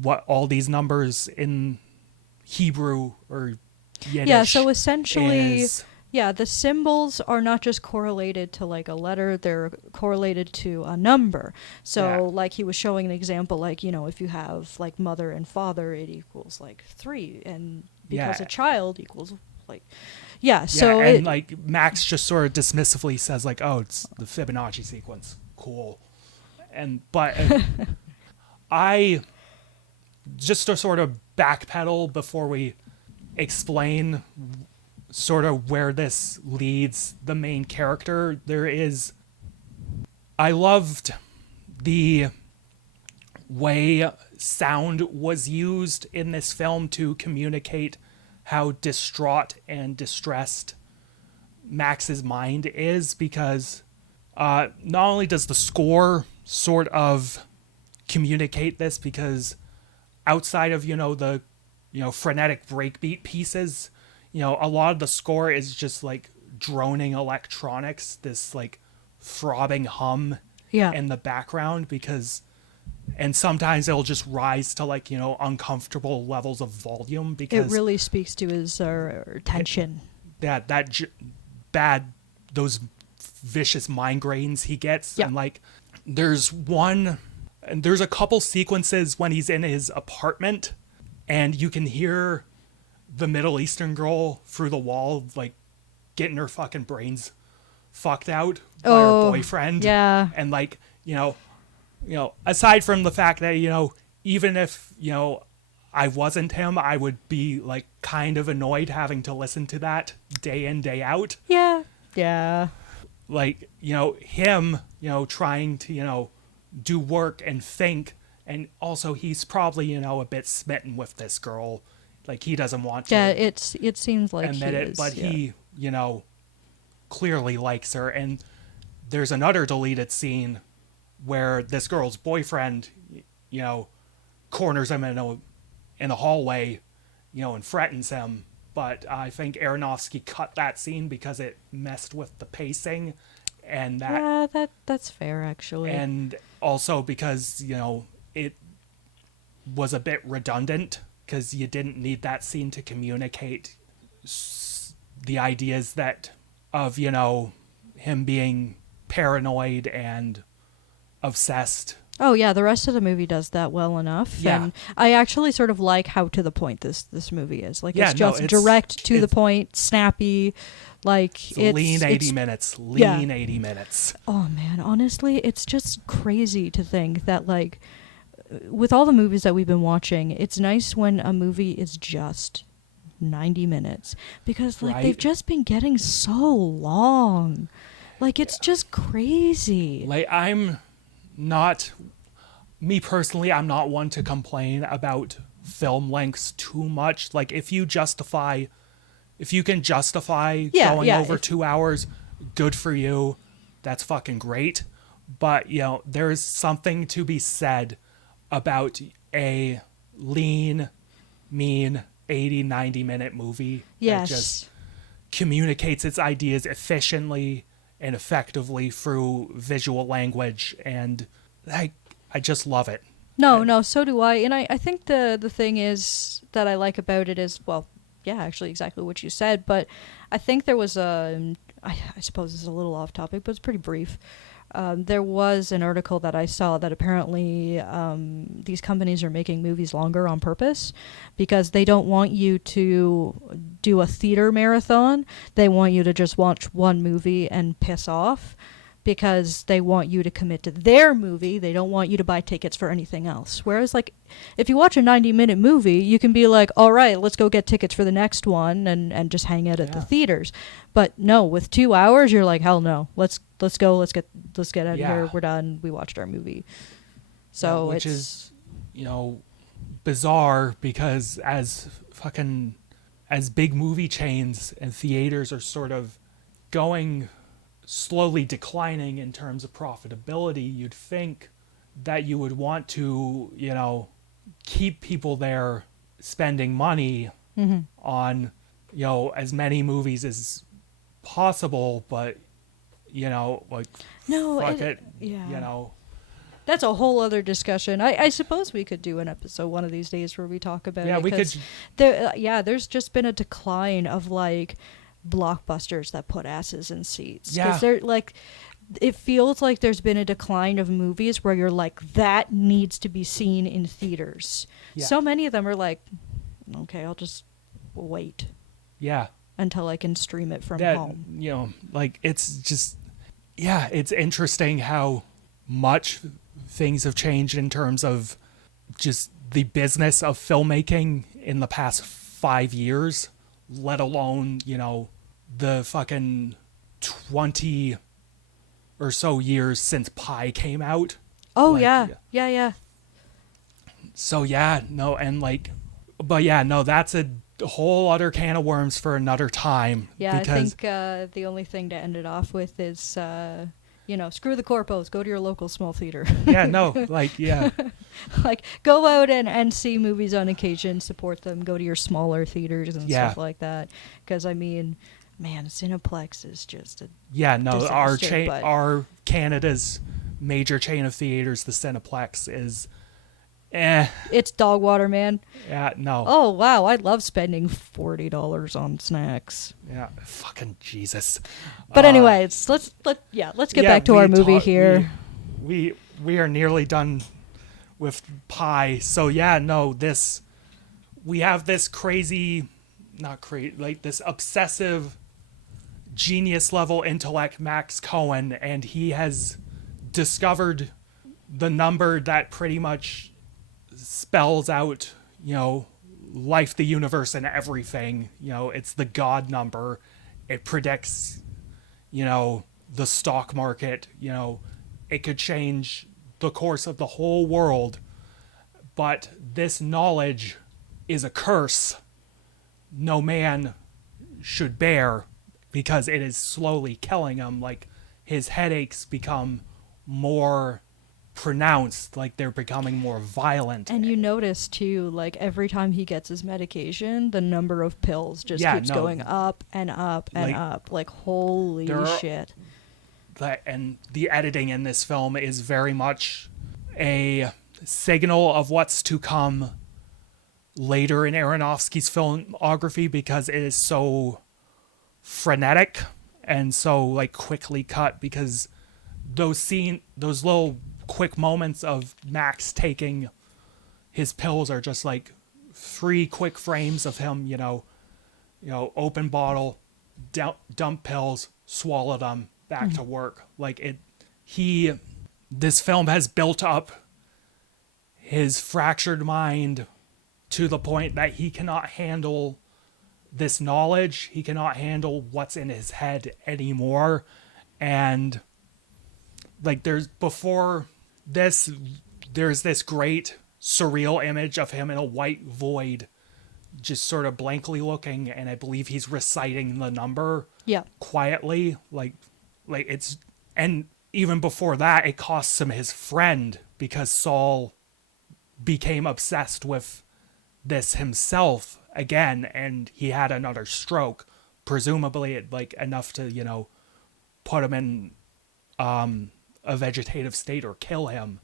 what all these numbers in Hebrew or Yiddish yeah, so essentially is. yeah, the symbols are not just correlated to like a letter, they're correlated to a number. So like he was showing an example, like, if you have like mother and father, it equals like 3, and because a child equals like so and like Max just sort of dismissively says like, oh, it's the Fibonacci sequence, cool. But I just to sort of backpedal before we explain sort of where this leads the main character. I loved the way sound was used in this film to communicate how distraught and distressed Max's mind is, because not only does the score sort of communicate this, because outside of the frenetic breakbeat pieces, a lot of the score is just like droning electronics, this like throbbing hum in the background, and sometimes it'll just rise to like uncomfortable levels of volume, because it really speaks to his tension. Those vicious migraines he gets. And like there's a couple sequences when he's in his apartment and you can hear the Middle Eastern girl through the wall like getting her fucking brains fucked out by her boyfriend. And like aside from the fact that even if I wasn't him, I would be like kind of annoyed having to listen to that day in, day out. Like him trying to do work and think, and also he's probably a bit smitten with this girl, like he doesn't want to it seems like admit he it, is, but he clearly likes her. And there's another deleted scene where this girl's boyfriend corners him in a hallway and threatens him, but I think Aronofsky cut that scene because it messed with the pacing, and that's fair actually, and also because it was a bit redundant, because you didn't need that scene to communicate the ideas of him being paranoid and obsessed. Oh yeah, the rest of the movie does that well enough. And I actually sort of like how to the point this movie is. Like it's direct to the point, snappy. Like it's lean 80 minutes. Lean 80 minutes. Oh man, honestly, it's just crazy to think that like with all the movies that we've been watching, it's nice when a movie is just 90 minutes, because like they've just been getting so long. Like it's just crazy. Like me personally, I'm not one to complain about film lengths too much. Like if you can justify going over 2 hours, good for you. That's fucking great. But there's something to be said about a lean, mean 80-90 minute movie that just communicates its ideas efficiently and effectively through visual language, and I just love it. No, so do I. And I think the thing is that I like about it is, well, yeah, actually exactly what you said, but I think there was I suppose it's a little off topic, but it's pretty brief. There was an article that I saw that apparently these companies are making movies longer on purpose because they don't want you to do a theater marathon. They want you to just watch one movie and piss off, because they want you to commit to their movie. They don't want you to buy tickets for anything else. Whereas, like, if you watch a 90-minute movie, you can be like, all right, let's go get tickets for the next one and just hang out at the theaters. But no, with 2 hours, you're like, hell no. Let's go. Let's get out of here. We're done. We watched our movie. So which is, bizarre, because as big movie chains and theaters are sort of going slowly declining in terms of profitability, you'd think that you would want to, keep people there spending money on, as many movies as possible, but, like, No, fuck it, yeah. That's a whole other discussion. I suppose we could do an episode one of these days where we talk about Yeah, it. we could. There's just been a decline of like blockbusters that put asses in seats. Yeah. They're like, it feels like there's been a decline of movies where you're like, that needs to be seen in theaters. Yeah. So many of them are like, okay, I'll just wait. Yeah. Until I can stream it from home. Like, it's just, it's interesting how much things have changed in terms of just the business of filmmaking in the past 5 years, let alone, the fucking 20 or so years since Pi came out. Oh, like, yeah. So, that's a whole other can of worms for another time. Yeah, I think the only thing to end it off with is, screw the corpos, go to your local small theater. Like, go out and see movies on occasion, support them, go to your smaller theaters and stuff like that. Because, I mean, man, Cineplex is just a disaster, our Canada's major chain of theaters, the Cineplex, is it's dog water, man. Yeah, no. Oh wow, I love spending $40 on snacks. Yeah, fucking Jesus. But anyways, let's get back to our movie here. We are nearly done with Pi. So we have this crazy, not crazy, like this obsessive genius level intellect, Max Cohen, and he has discovered the number that pretty much spells out, life, the universe, and everything. It's the God number. It predicts, the stock market. It could change the course of the whole world. But this knowledge is a curse no man should bear, because it is slowly killing him. Like, his headaches become more pronounced, like they're becoming more violent. And you notice too, like every time he gets his medication, the number of pills just keeps going up and up and up. Like, holy shit. And the editing in this film is very much a signal of what's to come later in Aronofsky's filmography, because it is so frenetic and so like quickly cut, because those little quick moments of Max taking his pills are just like 3 quick frames of him, open bottle, dump pills, swallow them, back to work. Like, this film has built up his fractured mind to the point that he cannot handle this knowledge. He cannot handle what's in his head anymore. And like, there's this great surreal image of him in a white void, just sort of blankly looking, and I believe he's reciting the number quietly, like it's, and even before that, it costs him his friend, because Saul became obsessed with this himself again, and he had another stroke, presumably like enough to put him in a vegetative state or kill him.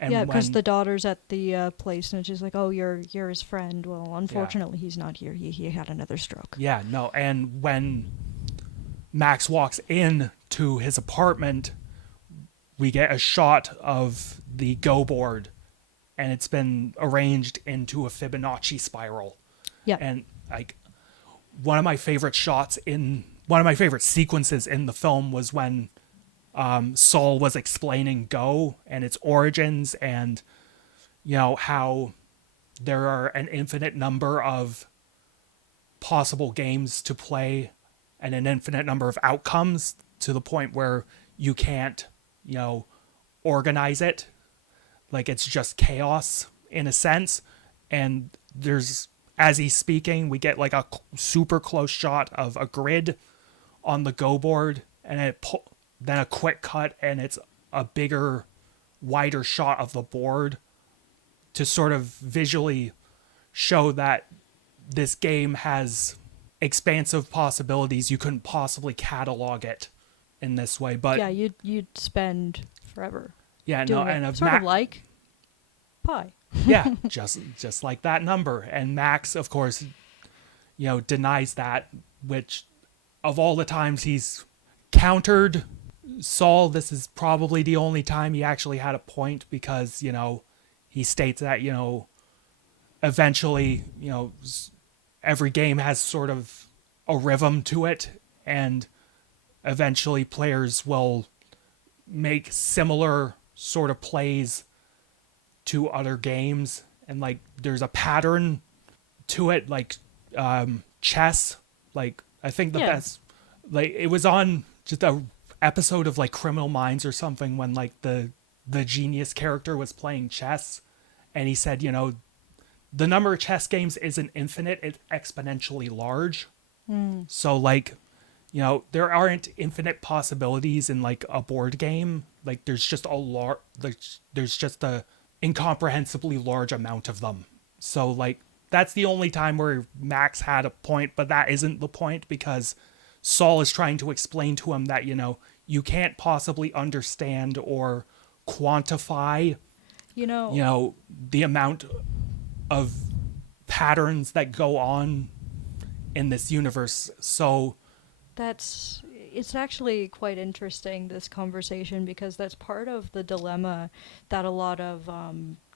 And because the daughter's at the place, and she's like, "Oh, you're his friend." Well, unfortunately, he's not here. He had another stroke. Yeah, no. And when Max walks in to his apartment, we get a shot of the Go board, and it's been arranged into a Fibonacci spiral. Yeah. And like, one of my favorite sequences in the film was when Saul was explaining Go and its origins, and how there are an infinite number of possible games to play and an infinite number of outcomes, to the point where you can't organize it. Like, it's just chaos in a sense. And as he's speaking, we get like a super close shot of a grid on the Go board, and then a quick cut, and it's a bigger, wider shot of the board to sort of visually show that this game has expansive possibilities. You couldn't possibly catalog it in this way, but yeah, you'd spend forever. yeah, doing no, and it. Sort of like pi. yeah, just like that number. And Max, of course, denies that, which of all the times he's countered Saul, this is probably the only time he actually had a point, because, he states that, eventually, every game has sort of a rhythm to it, and eventually players will make similar sort of plays to other games, and like there's a pattern to it, like chess. Like I think the best, like it was on just a episode of like Criminal Minds or something, when like the genius character was playing chess, and he said, the number of chess games isn't infinite, it's exponentially large. So like, there aren't infinite possibilities in like a board game. Like there's just there's just a incomprehensibly large amount of them. So like that's the only time where Max had a point, but that isn't the point, because Saul is trying to explain to him that, you can't possibly understand or quantify, the amount of patterns that go on in this universe. So it's actually quite interesting, this conversation, because that's part of the dilemma that a lot of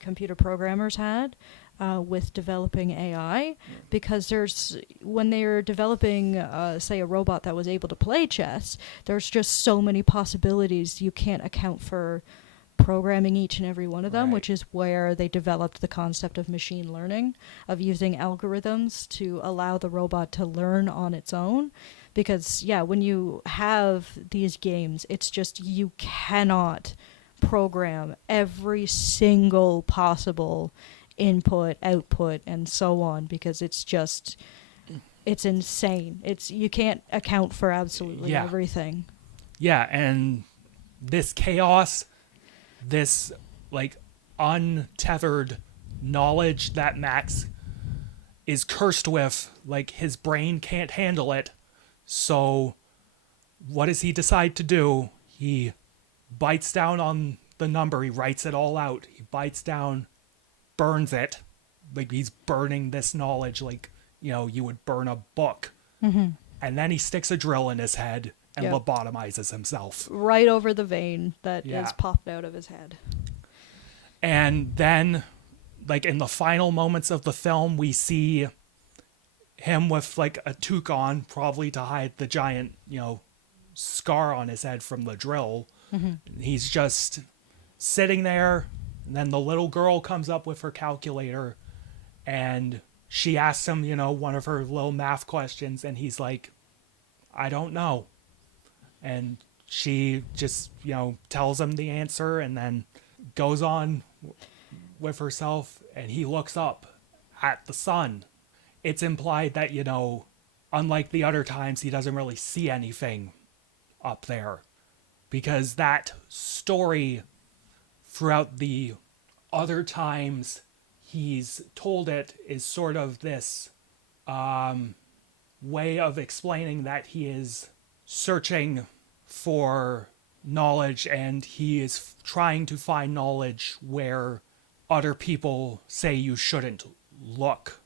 computer programmers had with developing AI, because when they're developing, say, a robot that was able to play chess, there's just so many possibilities you can't account for programming each and every one of them, which is where they developed the concept of machine learning, of using algorithms to allow the robot to learn on its own. Because, when you have these games, it's just you cannot program every single possible input, output, and so on, because it's insane. You can't account for absolutely everything. Yeah, and this chaos, this like untethered knowledge that Max is cursed with, like his brain can't handle it. So what does he decide to do? He bites down on the number, he writes it all out. He bites down, burns it, like he's burning this knowledge like, you would burn a book. Mm-hmm. And then he sticks a drill in his head and lobotomizes himself. Right over the vein that is popped out of his head. And then, like in the final moments of the film, we see him with like a toque on, probably to hide the giant, scar on his head from the drill. Mm-hmm. He's just sitting there, and then the little girl comes up with her calculator, and she asks him, one of her little math questions, and he's like, I don't know. And she just, tells him the answer, and then goes on with herself, and he looks up at the sun. It's implied that, unlike the other times, he doesn't really see anything up there, because that story throughout the other times he's told it is sort of this way of explaining that he is searching for knowledge, and he is trying to find knowledge where other people say you shouldn't look.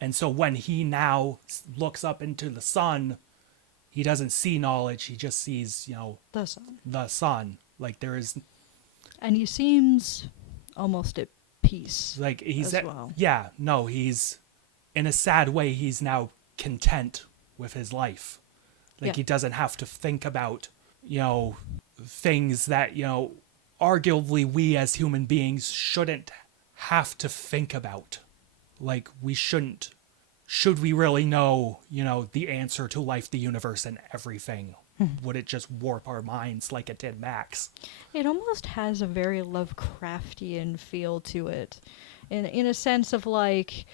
And so when he now looks up into the sun, he doesn't see knowledge, he just sees, the sun. Like there is... And he seems almost at peace. Like he's well. Yeah, no, he's in a sad way, he's now content with his life. Like he doesn't have to think about, things that, arguably we as human beings shouldn't have to think about. Like we shouldn't. Should we really know, the answer to life, the universe, and everything? Would it just warp our minds like it did Max? It almost has a very Lovecraftian feel to it, in a sense of like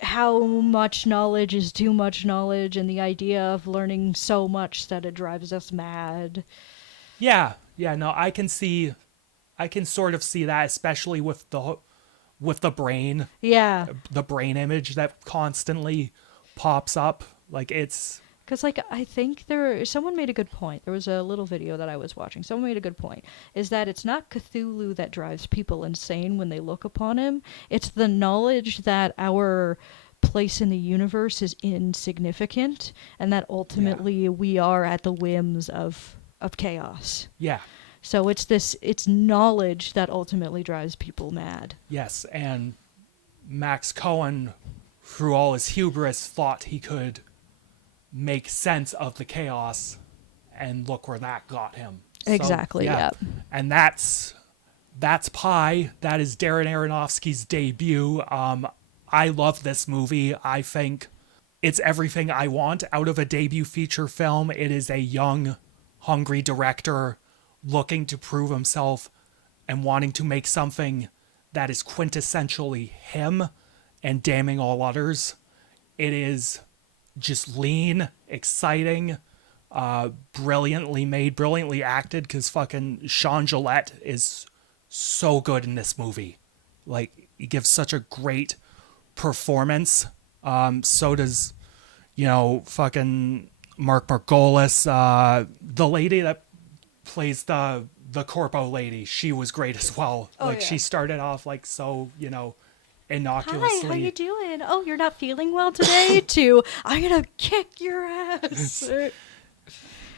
how much knowledge is too much knowledge, and the idea of learning so much that it drives us mad. Yeah, no, I can sort of see that, especially with with the brain. Yeah. The brain image that constantly pops up. Like, it's... Because, like, I think someone made a good point. There was a little video that I was watching. Someone made a good point. Is that it's not Cthulhu that drives people insane when they look upon him. It's the knowledge that our place in the universe is insignificant and that ultimately we are at the whims of chaos. Yeah. So it's knowledge that ultimately drives people mad. Yes, and Max Cohen, through all his hubris, thought he could make sense of the chaos, and look where that got him. Exactly, yeah. And that's Pi. That is Darren Aronofsky's debut. I love this movie. I think it's everything I want out of a debut feature film. It is a young, hungry director looking to prove himself and wanting to make something that is quintessentially him and damning all others. It is just lean, exciting, brilliantly made, brilliantly acted, because fucking Sean Gillette is so good in this movie. Like, he gives such a great performance. So does, fucking Mark Margolis. The lady that plays the corpo lady, she was great as well. She started off like so, innocuously. Hi, how you doing? Oh, you're not feeling well today? To, I'm gonna kick your ass.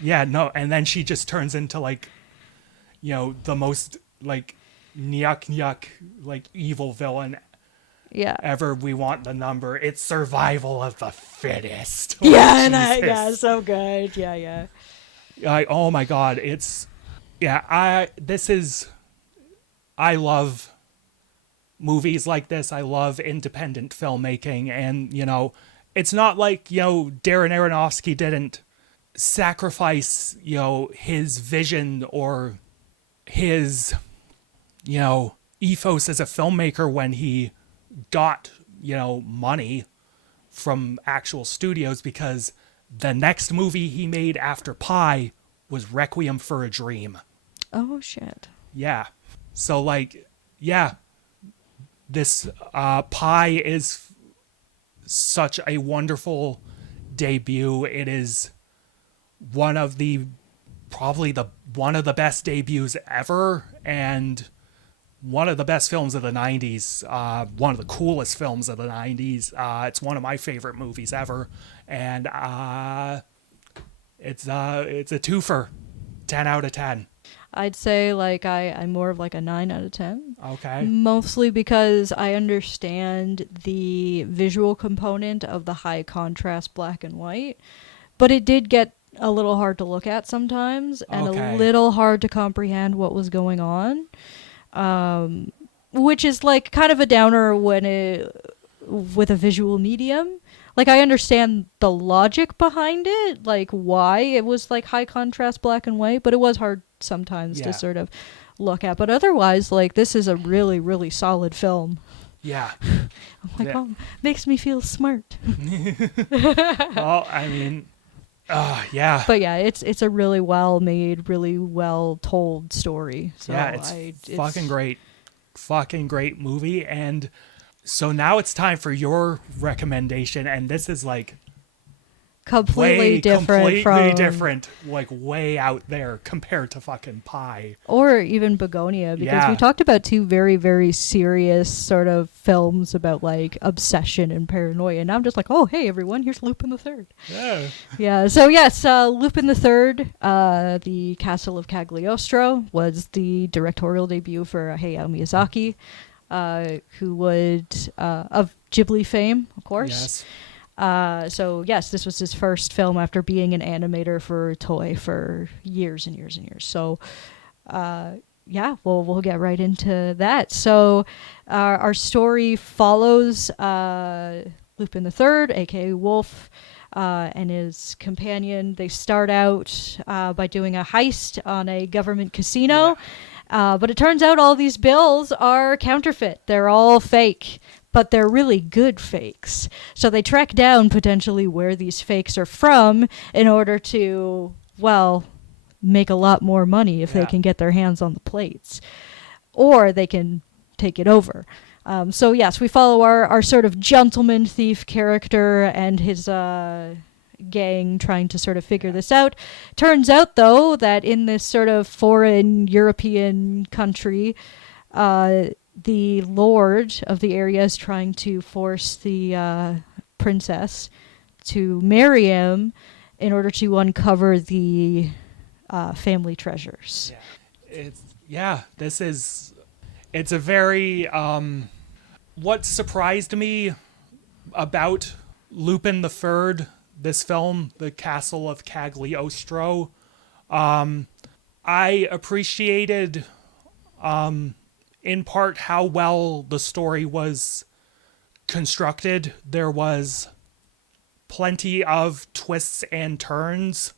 Yeah, no, and then she just turns into like, the most like nyuk, like evil villain ever. We want the number. It's survival of the fittest. So good. Yeah. Oh my God, I love movies like this. I love independent filmmaking, and it's not like Darren Aronofsky didn't sacrifice his vision or his ethos as a filmmaker when he got money from actual studios, because the next movie he made after Pi was Requiem for a Dream. Oh shit. Yeah. So this Pi is such a wonderful debut. It is one of the best debuts ever, and one of the best films of the 90s, one of the coolest films of the 90s. It's one of my favorite movies ever, and it's a twofer, 10 out of 10. I'd say I'm more of like a 9 out of 10. Okay. Mostly because I understand the visual component of the high contrast black and white, but it did get a little hard to look at sometimes, and a little hard to comprehend what was going on. Which is like kind of a downer with a visual medium. Like, I understand the logic behind it, like why it was like high contrast black and white, but it was hard sometimes to sort of look at. But otherwise, like, this is a really, really solid film. Yeah. I'm like, oh, makes me feel smart. Well, I mean, yeah. But yeah, it's a really well made, really well told story. So yeah, it's fucking great. Fucking great movie. And so now it's time for your recommendation, and this is like completely different, like way out there compared to fucking Pi. Or even Bugonia, because we talked about two very, very serious sort of films about like obsession and paranoia, and now I'm just like, oh, hey everyone, here's Lupin the Third. Yeah. So yes, Lupin the Third, The Castle of Cagliostro, was the directorial debut for Hayao Miyazaki, who would of Ghibli fame, of course. Yes. So yes, this was his first film after being an animator for Toei for years and years and years. So, we'll get right into that. So, our story follows Lupin III, aka Wolf, and his companion. They start out by doing a heist on a government casino. But it turns out all these bills are counterfeit. They're all fake, but they're really good fakes. So they track down potentially where these fakes are from in order to, make a lot more money if they can get their hands on the plates. Or they can take it over. So yes, we follow our sort of gentleman thief character and his gang trying to sort of figure this out. Turns out, though, that in this sort of foreign European country, the lord of the area is trying to force the princess to marry him in order to uncover the family treasures. It's a very what surprised me about Lupin the Third, this film, The Castle of Cagliostro, I appreciated in part how well the story was constructed. There was plenty of twists and turns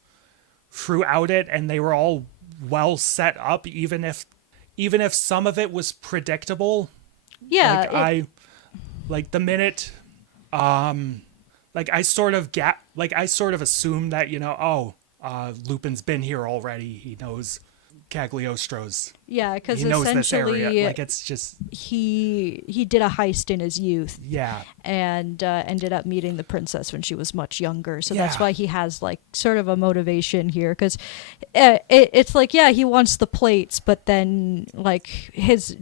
throughout it, and they were all well set up, even if some of it was predictable. Yeah, like the minute I sort of assumed that, Lupin's been here already. He knows Cagliostro's. Yeah, because he knows this essentially, area. Like, it's just he did a heist in his youth. Yeah. And ended up meeting the princess when she was much younger. So Yeah. that's why he has like sort of a motivation here. Because it's like, yeah, he wants the plates, but then like his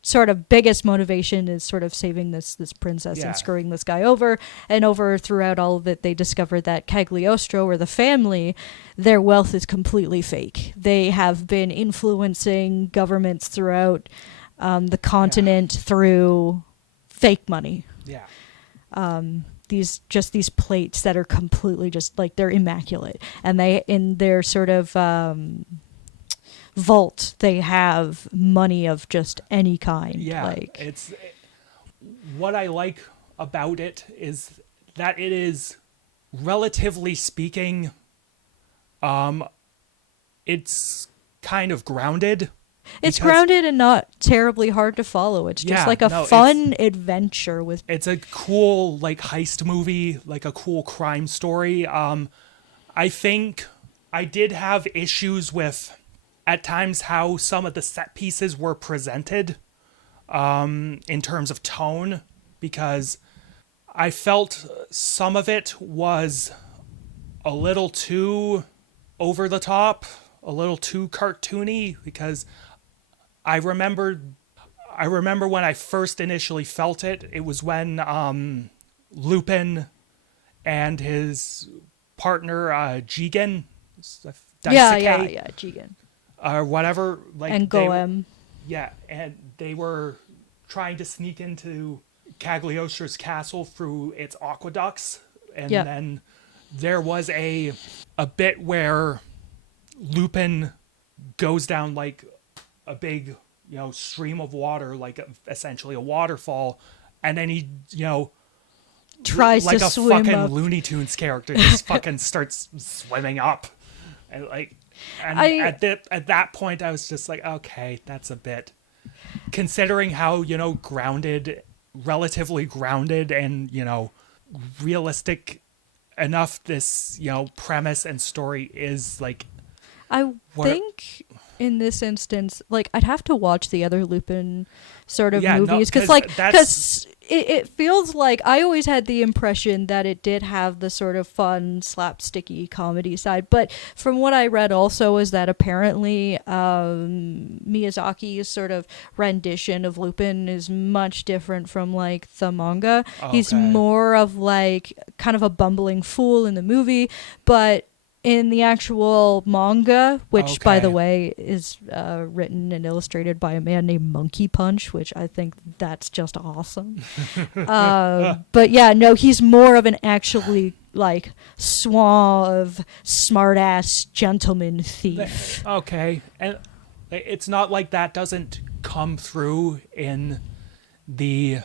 sort of biggest motivation is sort of saving this princess and screwing this guy over. And over throughout all of it, they discover that Cagliostro, or the family, their wealth is completely fake. They have been influencing governments throughout the continent through fake money. Yeah. These plates that are completely just like, they're immaculate, and they, in their sort of vault, they have money of just any kind. Yeah, like what I like about it is that it is, relatively speaking, it's kind of grounded. It's grounded and not terribly hard to follow. It's just like a fun adventure with. It's a cool like heist movie, like a cool crime story. I think I did have issues with, at times, how some of the set pieces were presented in terms of tone, because I felt some of it was a little too over the top, a little too cartoony, because I remember when I first initially felt it, it was when Lupin and his partner Jigen, Yeah, Jigen. Or whatever, like, and Goem. And they were trying to sneak into Cagliostro's castle through its aqueducts, and then there was a bit where Lupin goes down like a big, stream of water, like essentially a waterfall, and then he, tries like to a swim fucking up. Looney Tunes character, just fucking starts swimming up, and like. And at that point, I was just like, okay, that's a bit, considering how, relatively grounded and, realistic enough this, premise and story is, like. I think in this instance, like, I'd have to watch the other Lupin sort of movies, because it feels like I always had the impression that it did have the sort of fun, slapsticky comedy side. But from what I read also is that apparently Miyazaki's sort of rendition of Lupin is much different from like the manga. Okay. He's more of like kind of a bumbling fool in the movie, but in the actual manga, which by the way is written and illustrated by a man named Monkey Punch, which I think that's just awesome. But yeah, no, he's more of an actually like suave, smartass gentleman thief. Okay, and it's not like that doesn't come through in the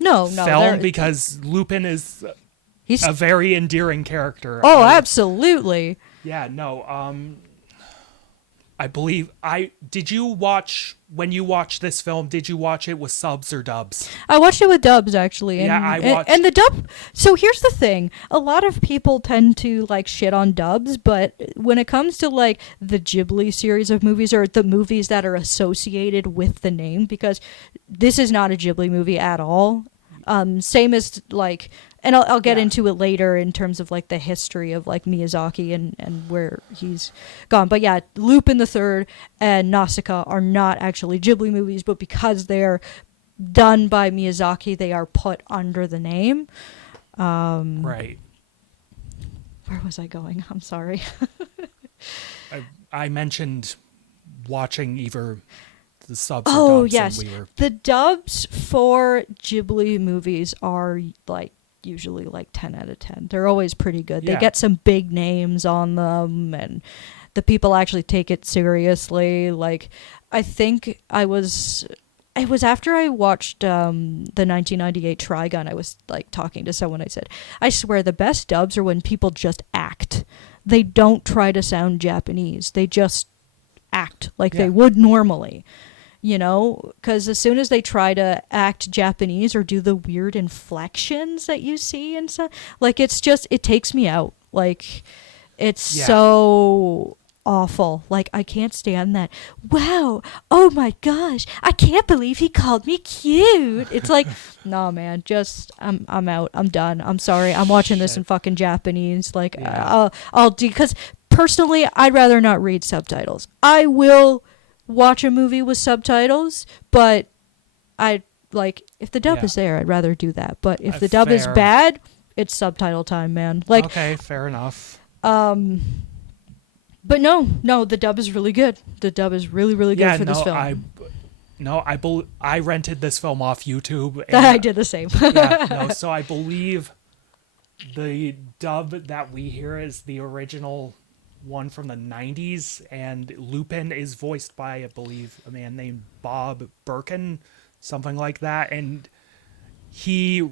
film, because Lupin is. He's a very endearing character. Oh, absolutely. Yeah, no. I believe did you watch when you watched this film, did you watch it with subs or dubs? I watched it with dubs actually, and Yeah, I watched and the dub. So here's the thing: a lot of people tend to like shit on dubs, but when it comes to like the Ghibli series of movies or the movies that are associated with the name, because this is not a Ghibli movie at all. Same as like, and I'll get into it later in terms of like the history of like Miyazaki and where he's gone. But yeah, Lupin the Third and Nausicaa are not actually Ghibli movies, but because they're done by Miyazaki, they are put under the name. Right. Where was I going? I'm sorry. I mentioned watching either the subs or Oh dubs. yes, And we were, the dubs for Ghibli movies are like usually like 10 out of 10. They're always pretty good. They get some big names on them, and the people actually take it seriously. Like, I think it was after I watched the 1998 Trigun, I was like talking to someone. I said, I swear the best dubs are when people just act. They don't try to sound Japanese. They just act like they would normally. You know, because as soon as they try to act Japanese or do the weird inflections that you see and stuff, like it takes me out. Like, it's so awful. Like, I can't stand that. Wow. Oh my gosh. I can't believe he called me cute. It's like, no, man, just, I'm out. I'm done. I'm sorry. I'm watching this in fucking Japanese. Like, I'll do, because personally, I'd rather not read subtitles. I will watch a movie with subtitles, but I like, if the dub is there, I'd rather do that. But if the dub is bad, it's subtitle time, man. Like, okay, fair enough. But no, the dub is really good. The dub is really, really good for this film. I rented this film off YouTube. And I did the same. So I believe the dub that we hear is the original one from the 90s, and Lupin is voiced by, I believe, a man named Bob Birkin, something like that, and he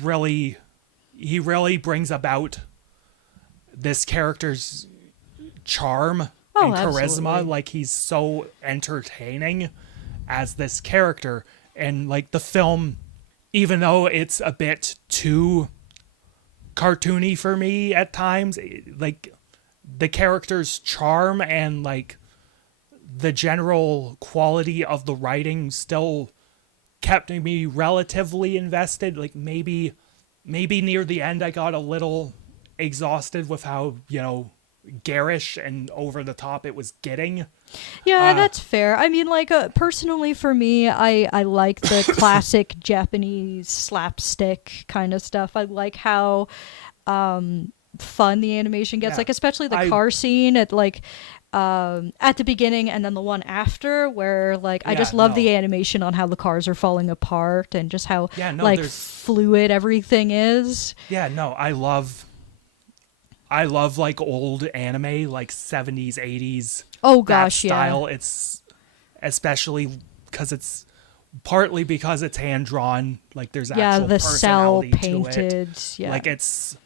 really brings about this character's charm and charisma. Absolutely. Like, he's so entertaining as this character, and like the film, even though it's a bit too cartoony for me at times, like the character's charm and like the general quality of the writing still kept me relatively invested. Like, maybe near the end I got a little exhausted with how, garish and over the top it was getting. Yeah, that's fair. I mean, like, personally for me, I like the classic Japanese slapstick kind of stuff. I like how fun the animation gets, like especially the car scene at like at the beginning and then the one after, where like I just love the animation on how the cars are falling apart and just how fluid everything is. I love like old anime, like 70s 80s. Oh gosh, style. It's especially because it's partly because it's hand drawn, like there's actual the cell personality painted to it. Like, it's,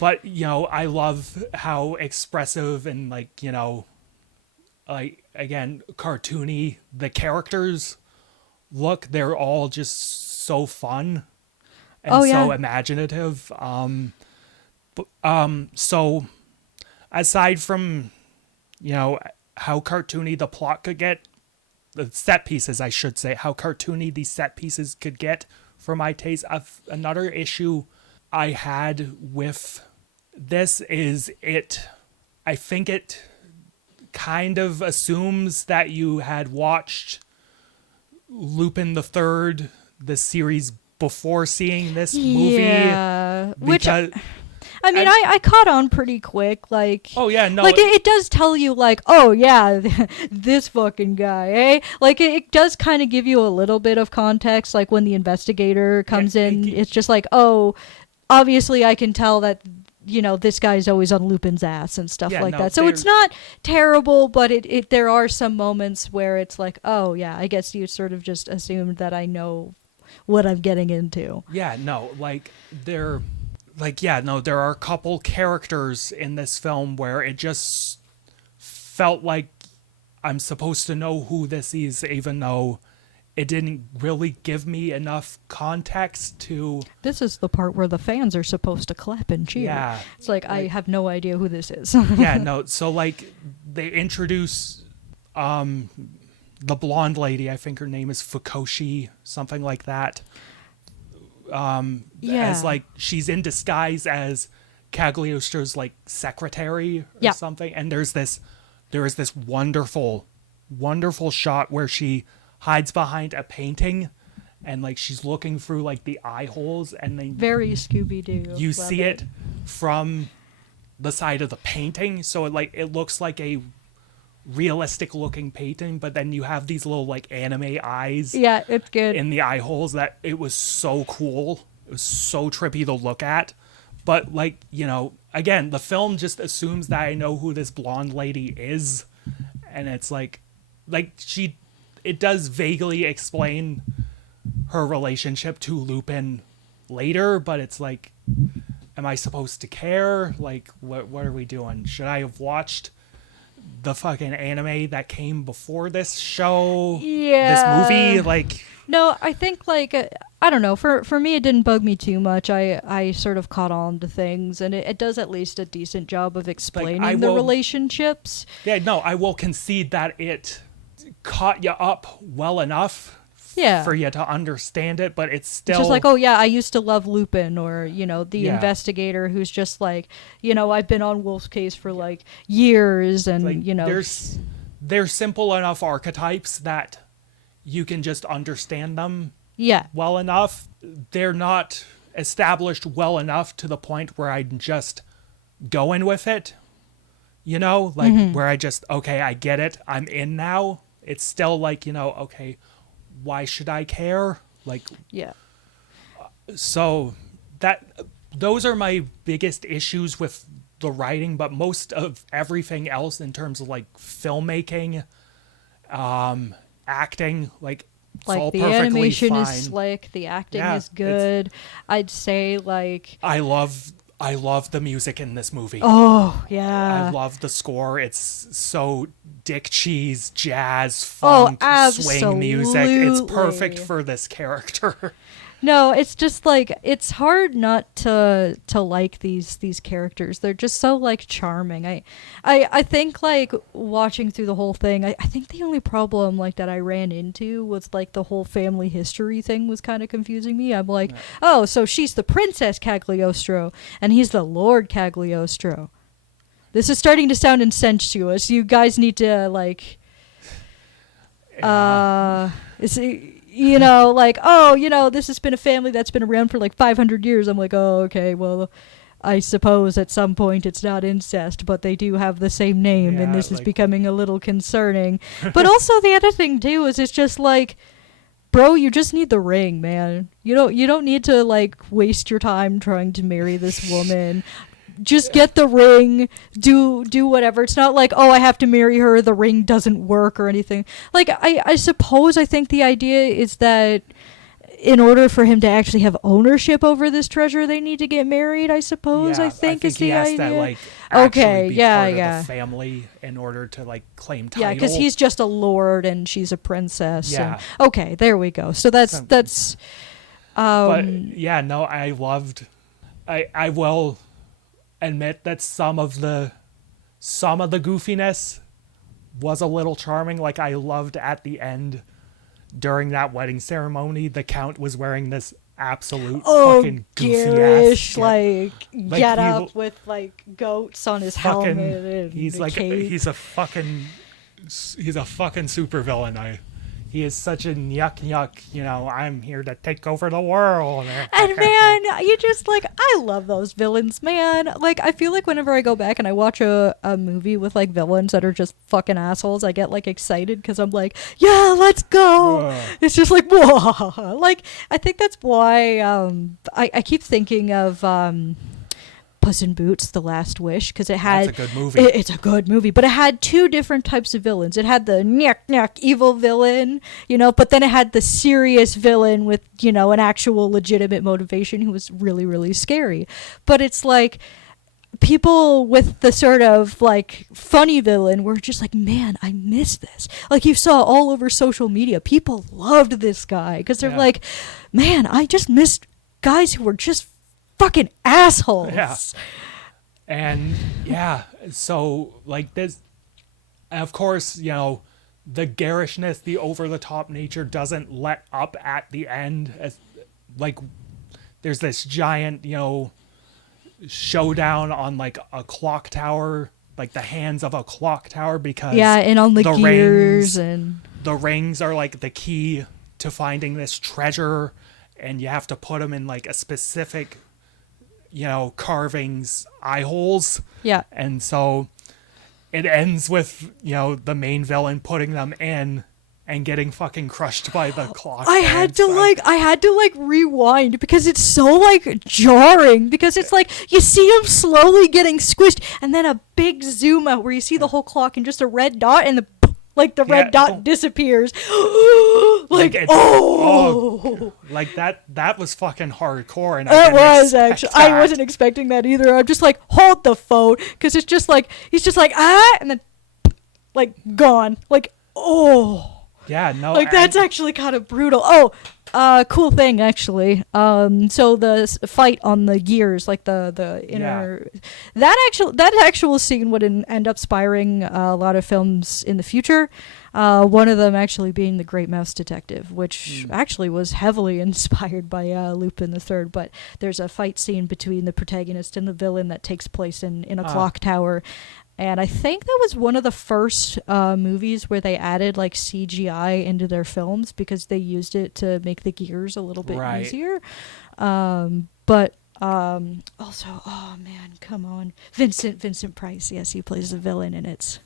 but I love how expressive and like, like, again, cartoony the characters look. They're all just so fun and so imaginative. So aside from, how cartoony the plot could get, the set pieces, I should say, how cartoony these set pieces could get for my taste. Another issue I had with this is I think it kind of assumes that you had watched Lupin the Third, the series, before seeing this movie. Yeah, which I mean, I caught on pretty quick, like... Oh, yeah, no... Like, it does tell you, like, oh, yeah, this fucking guy, eh? Like, it does kind of give you a little bit of context, like, when the investigator comes in, it's just like, oh, obviously I can tell that, this guy's always on Lupin's ass and stuff like that. So it's not terrible, but there are some moments where it's like, oh, yeah, I guess you sort of just assumed that I know what I'm getting into. Yeah, no, like, there are a couple characters in this film where it just felt like I'm supposed to know who this is, even though it didn't really give me enough context to... This is the part where the fans are supposed to clap and cheer. Yeah. It's like I have no idea who this is. Yeah, no, so, like, they introduce the blonde lady, I think her name is Fukoshi, something like that. As, like, she's in disguise as Cagliostro's, like, secretary or something. And there is this wonderful, wonderful shot where she hides behind a painting and, like, she's looking through, like, the eye holes, and then very Scooby-Doo. you see it from the side of the painting, so it looks like a realistic looking painting, but then you have these little, like, anime eyes. Yeah, it's good. In the eye holes. That it was so cool. It was so trippy to look at. But, like, you know, again, the film just assumes that I know who this blonde lady is, and it's like it does vaguely explain her relationship to Lupin later, but it's like, am I supposed to care? Like, what are we doing? Should I have watched the fucking anime that came before this show? Yeah. This movie? Like... No, I think, like, I don't know. For me, it didn't bug me too much. I sort of caught on to things, and it does at least a decent job of explaining the relationships. Yeah, no, I will concede that it caught you up well enough for you to understand it, but it's still... It's just like, oh yeah, I used to love Lupin, or, you know, the investigator who's just like, you know, I've been on Wolf's case for, like, years, and, like, you know... There's simple enough archetypes that you can just understand them well enough. They're not established well enough to the point where I'm just going with it, you know? Like, where I just, okay, I get it, I'm in now. It's still like, you know, okay, why should I care? Like, so those are my biggest issues with the writing, but most of everything else in terms of, like, filmmaking, acting, like it's all the perfectly animation fine. is slick, the acting is good. I'd say, like, I love the music in this movie. Oh yeah, I love the score. It's so dick cheese, jazz, funk, swing music. It's perfect for this character. No, it's just like, it's hard not to like these characters. They're just so, like, charming. I think, like, watching through the whole thing, I think the only problem, like, that I ran into was, like, the whole family history thing was kind of confusing me. I'm like, oh, so she's the Princess Cagliostro and he's the Lord Cagliostro. This is starting to sound incestuous. You guys need to, like, you know, like, oh, you know, this has been a family that's been around for like 500 years. I'm like, oh, okay, well, I suppose at some point it's not incest, but they do have the same name, and this is becoming a little concerning. But also the other thing, too, is it's just like, bro, you just need the ring, man. You don't need to, like, waste your time trying to marry this woman. Just get the ring, do whatever. It's not like, oh, I have to marry her, the ring doesn't work or anything. Like, I suppose I think the idea is that in order for him to actually have ownership over this treasure, they need to get married, I suppose. I think is the idea. To, like, okay, be part of the family in order to, like, claim title. Yeah, because he's just a lord and she's a princess. Yeah. And, okay, there we go. So that's but yeah, no, I will admit that some of the goofiness was a little charming. Like, I loved at the end, during that wedding ceremony, the Count was wearing this absolute fucking goofy ass get up with, like, goats on his helmet and he's like cape. He's a fucking supervillain. He is such a yuck, you know, I'm here to take over the world. And man, you just, like, I love those villains, man. Like, I feel like whenever I go back and I watch a movie with, like, villains that are just fucking assholes, I get, like, excited because I'm like, yeah, let's go. It's just like, whoa. Like, I think that's why I keep thinking of Puss in Boots: The Last Wish, because it had... That's a good movie. It's a good movie, but it had two different types of villains. It had the nyuk evil villain, you know, but then it had the serious villain with, you know, an actual legitimate motivation who was really, really scary. But it's like, people with the sort of like funny villain were just like, man, I miss this. Like you saw all over social media, people loved this guy because they're like, man, I just missed guys who were just fucking assholes. Yeah. And so like this, of course, the garishness, the over-the-top nature doesn't let up at the end. As like there's this giant, showdown on like a clock tower, like the hands of a clock tower, because and on the gears and the rings are like the key to finding this treasure, and you have to put them in like a specific carvings eye holes. And so it ends with the main villain putting them in and getting fucking crushed by the clock. I had to rewind because it's so like jarring, because it's like you see him slowly getting squished and then a big zoom out where you see the whole clock and just a red dot, and the red dot disappears. like that was fucking hardcore. And it was actually. I wasn't expecting that either. I'm just like, hold the phone, because it's just like he's just like and then like gone. Like yeah, no. Like that's actually kind of brutal. Cool thing actually. So the fight on the gears, like the inner, that actual scene would end up inspiring a lot of films in the future. One of them actually being The Great Mouse Detective, which actually was heavily inspired by Lupin the Third. But there's a fight scene between the protagonist and the villain that takes place in a clock tower. And I think that was one of the first movies where they added like CGI into their films because they used it to make the gears a little bit easier. But also, oh man, come on, Vincent Price. Yes, he plays the villain, and it's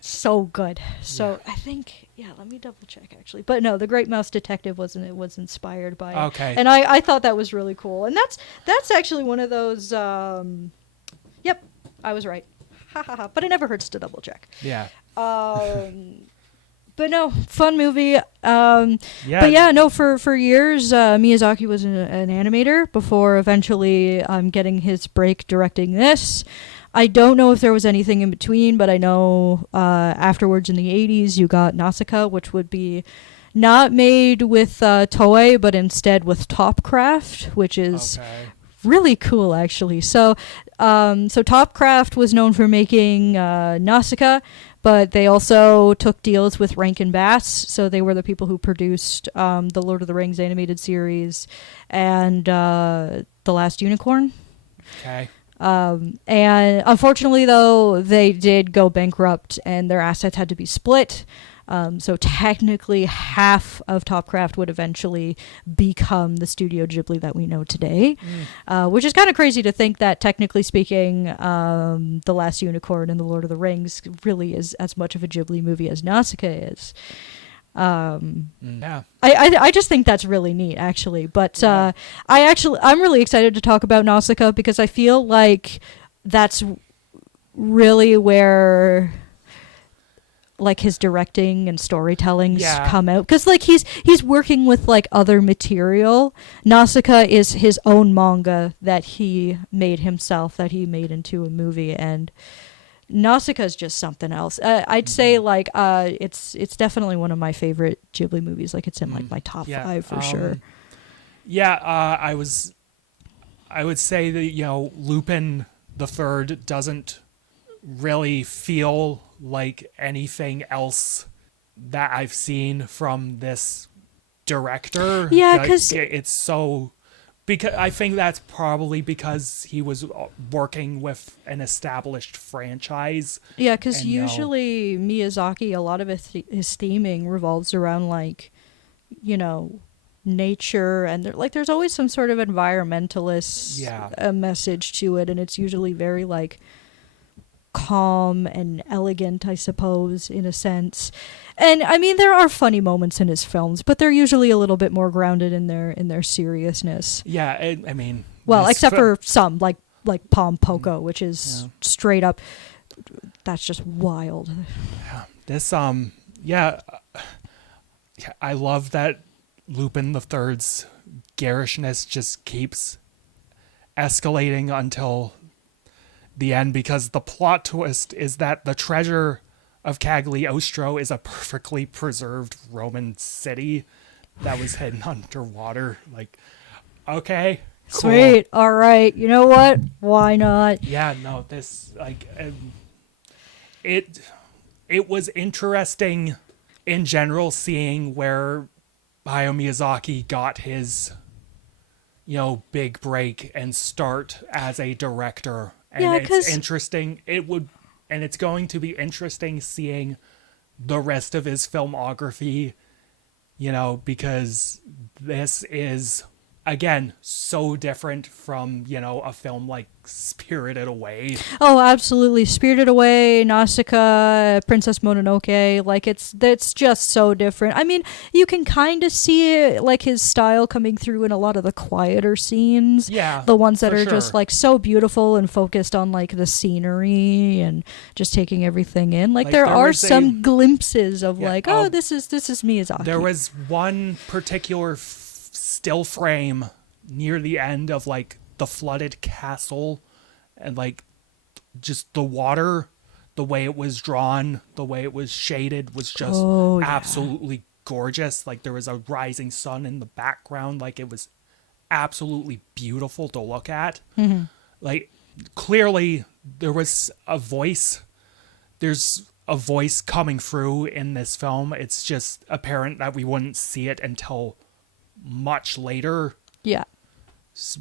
so good. So I think, let me double check actually. But no, The Great Mouse Detective wasn't. It was inspired by. Okay. And I thought that was really cool, and that's actually one of those. Yep, I was right. But it never hurts to double check. Yeah. But no, fun movie. But no, for years, Miyazaki was an animator before eventually getting his break directing this. I don't know if there was anything in between, but I know afterwards in the 80s you got Nausicaa, which would be not made with Toei, but instead with Topcraft, which is really cool actually. So Topcraft was known for making Nausicaa, but they also took deals with Rankin Bass. So they were the people who produced the Lord of the Rings animated series and The Last Unicorn. Okay. And unfortunately, though, they did go bankrupt and their assets had to be split. So technically half of Topcraft would eventually become the Studio Ghibli that we know today, which is kind of crazy to think that technically speaking, The Last Unicorn and The Lord of the Rings really is as much of a Ghibli movie as Nausicaa is. I just think that's really neat actually, but I'm really excited to talk about Nausicaa because I feel like that's really where like his directing and storytelling's come out, because like he's working with like other material. Nausicaa is his own manga that he made himself, that he made into a movie, and Nausicaa is just something else. I'd say like it's definitely one of my favorite Ghibli movies. Like it's in like my top 5 for sure. I would say that Lupin the Third doesn't really feel like anything else that I've seen from this director. Yeah, because it's so. Because I think that's probably because he was working with an established franchise. Yeah, because usually Miyazaki, a lot of his theming revolves around like, nature, and there's always some sort of environmentalist message to it, and it's usually very like calm and elegant, I suppose, in a sense. And I mean, there are funny moments in his films, but they're usually a little bit more grounded in their seriousness. Yeah, I mean, well, except for some like Pom Poko, which is straight up, that's just wild. Yeah, this I love that Lupin the Third's garishness just keeps escalating until the end, because the plot twist is that the treasure of Cagliostro is a perfectly preserved Roman city that was hidden underwater. Like, okay, cool. Sweet. All right. You know what? Why not? Yeah, no, this, like, it was interesting in general seeing where Hayao Miyazaki got his, big break and start as a director. And Yeah, it's interesting. And it's going to be interesting seeing the rest of his filmography, because this is, again, so different from, a film like Spirited Away. Oh, absolutely. Spirited Away, Nausicaa, Princess Mononoke, like it's just so different. I mean, you can kind of see it, like his style coming through in a lot of the quieter scenes. Yeah, the ones that are sure. just like so beautiful and focused on like the scenery and just taking everything in. Like there are some glimpses of this is Miyazaki. There was one particular still frame near the end of like the flooded castle, and like just the water, the way it was drawn, the way it was shaded was just absolutely gorgeous. Like there was a rising sun in the background. Like it was absolutely beautiful to look at. Mm-hmm. Like clearly there was a voice. There's a voice coming through in this film. It's just apparent that we wouldn't see it until much later. Yeah.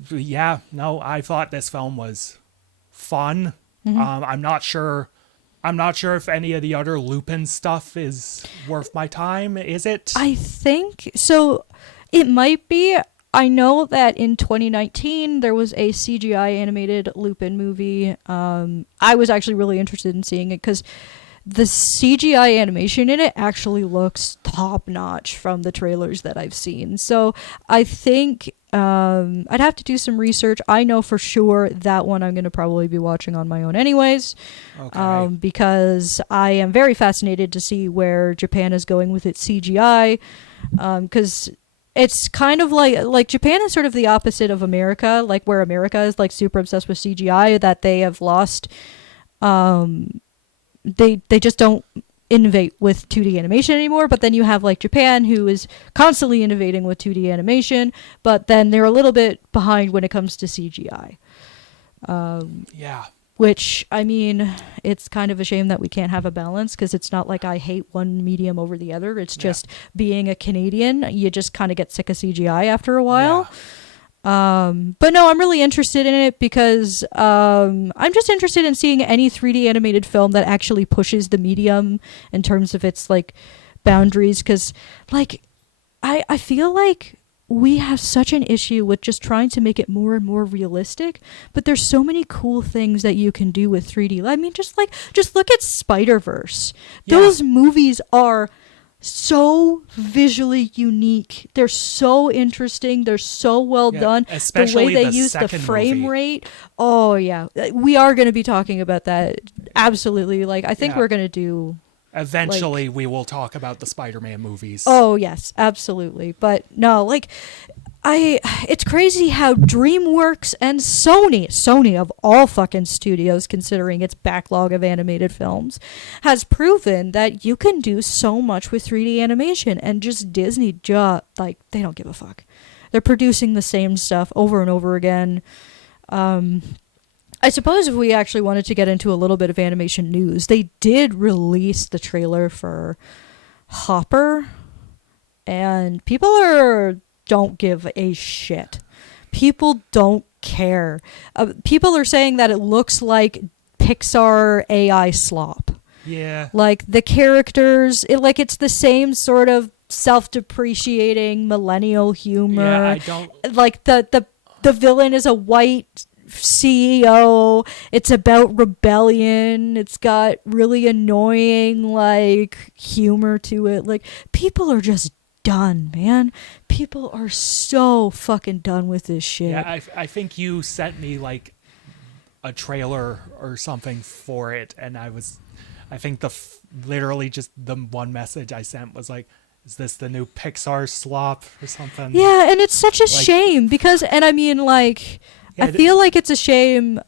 Yeah, no, I thought this film was fun. Mm-hmm. I'm not sure if any of the other Lupin stuff is worth my time. Is it? I think so. It might be. I know that in 2019 there was a CGI animated Lupin movie. I was actually really interested in seeing it because the CGI animation in it actually looks top notch from the trailers that I've seen. So I think I'd have to do some research. I know for sure that one I'm going to probably be watching on my own anyways. Okay. Because I am very fascinated to see where Japan is going with its CGI. Because it's kind of like Japan is sort of the opposite of America, like where America is like super obsessed with CGI, that they have lost they just don't innovate with 2D animation anymore. But then you have like Japan, who is constantly innovating with 2D animation, but then they're a little bit behind when it comes to CGI. Yeah. Which, I mean, it's kind of a shame that we can't have a balance, because it's not like I hate one medium over the other. It's just being a Canadian, you just kind of get sick of CGI after a while. Yeah. But no, I'm really interested in it because I'm just interested in seeing any 3D animated film that actually pushes the medium in terms of its like boundaries, because like I feel like we have such an issue with just trying to make it more and more realistic, but there's so many cool things that you can do with 3D. I mean, just look at Spider-Verse. Yeah. Those movies are so visually unique. They're so interesting. They're so well done. Especially the way they use the frame rate. Oh yeah, we are going to be talking about that. Absolutely. Like I think we're going to do. Eventually, we will talk about the Spider-Man movies. Oh yes, absolutely. But no, like it's crazy how DreamWorks and Sony of all fucking studios, considering its backlog of animated films, has proven that you can do so much with 3D animation, and just Disney like they don't give a fuck. They're producing the same stuff over and over again. I suppose if we actually wanted to get into a little bit of animation news, they did release the trailer for Hopper, and people don't give a shit. People don't care. People are saying that it looks like Pixar AI slop. Yeah. Like the characters, it's the same sort of self-depreciating millennial humor. Yeah, I don't like the villain is a white CEO. It's about rebellion. It's got really annoying like humor to it. Like people are just done, man. People are so fucking done with this shit. Yeah, I think you sent me like a trailer or something for it, and I think literally just the one message I sent was like, is this the new Pixar slop or something? Yeah, and it's such a shame because, and I mean like, I feel like it's a shame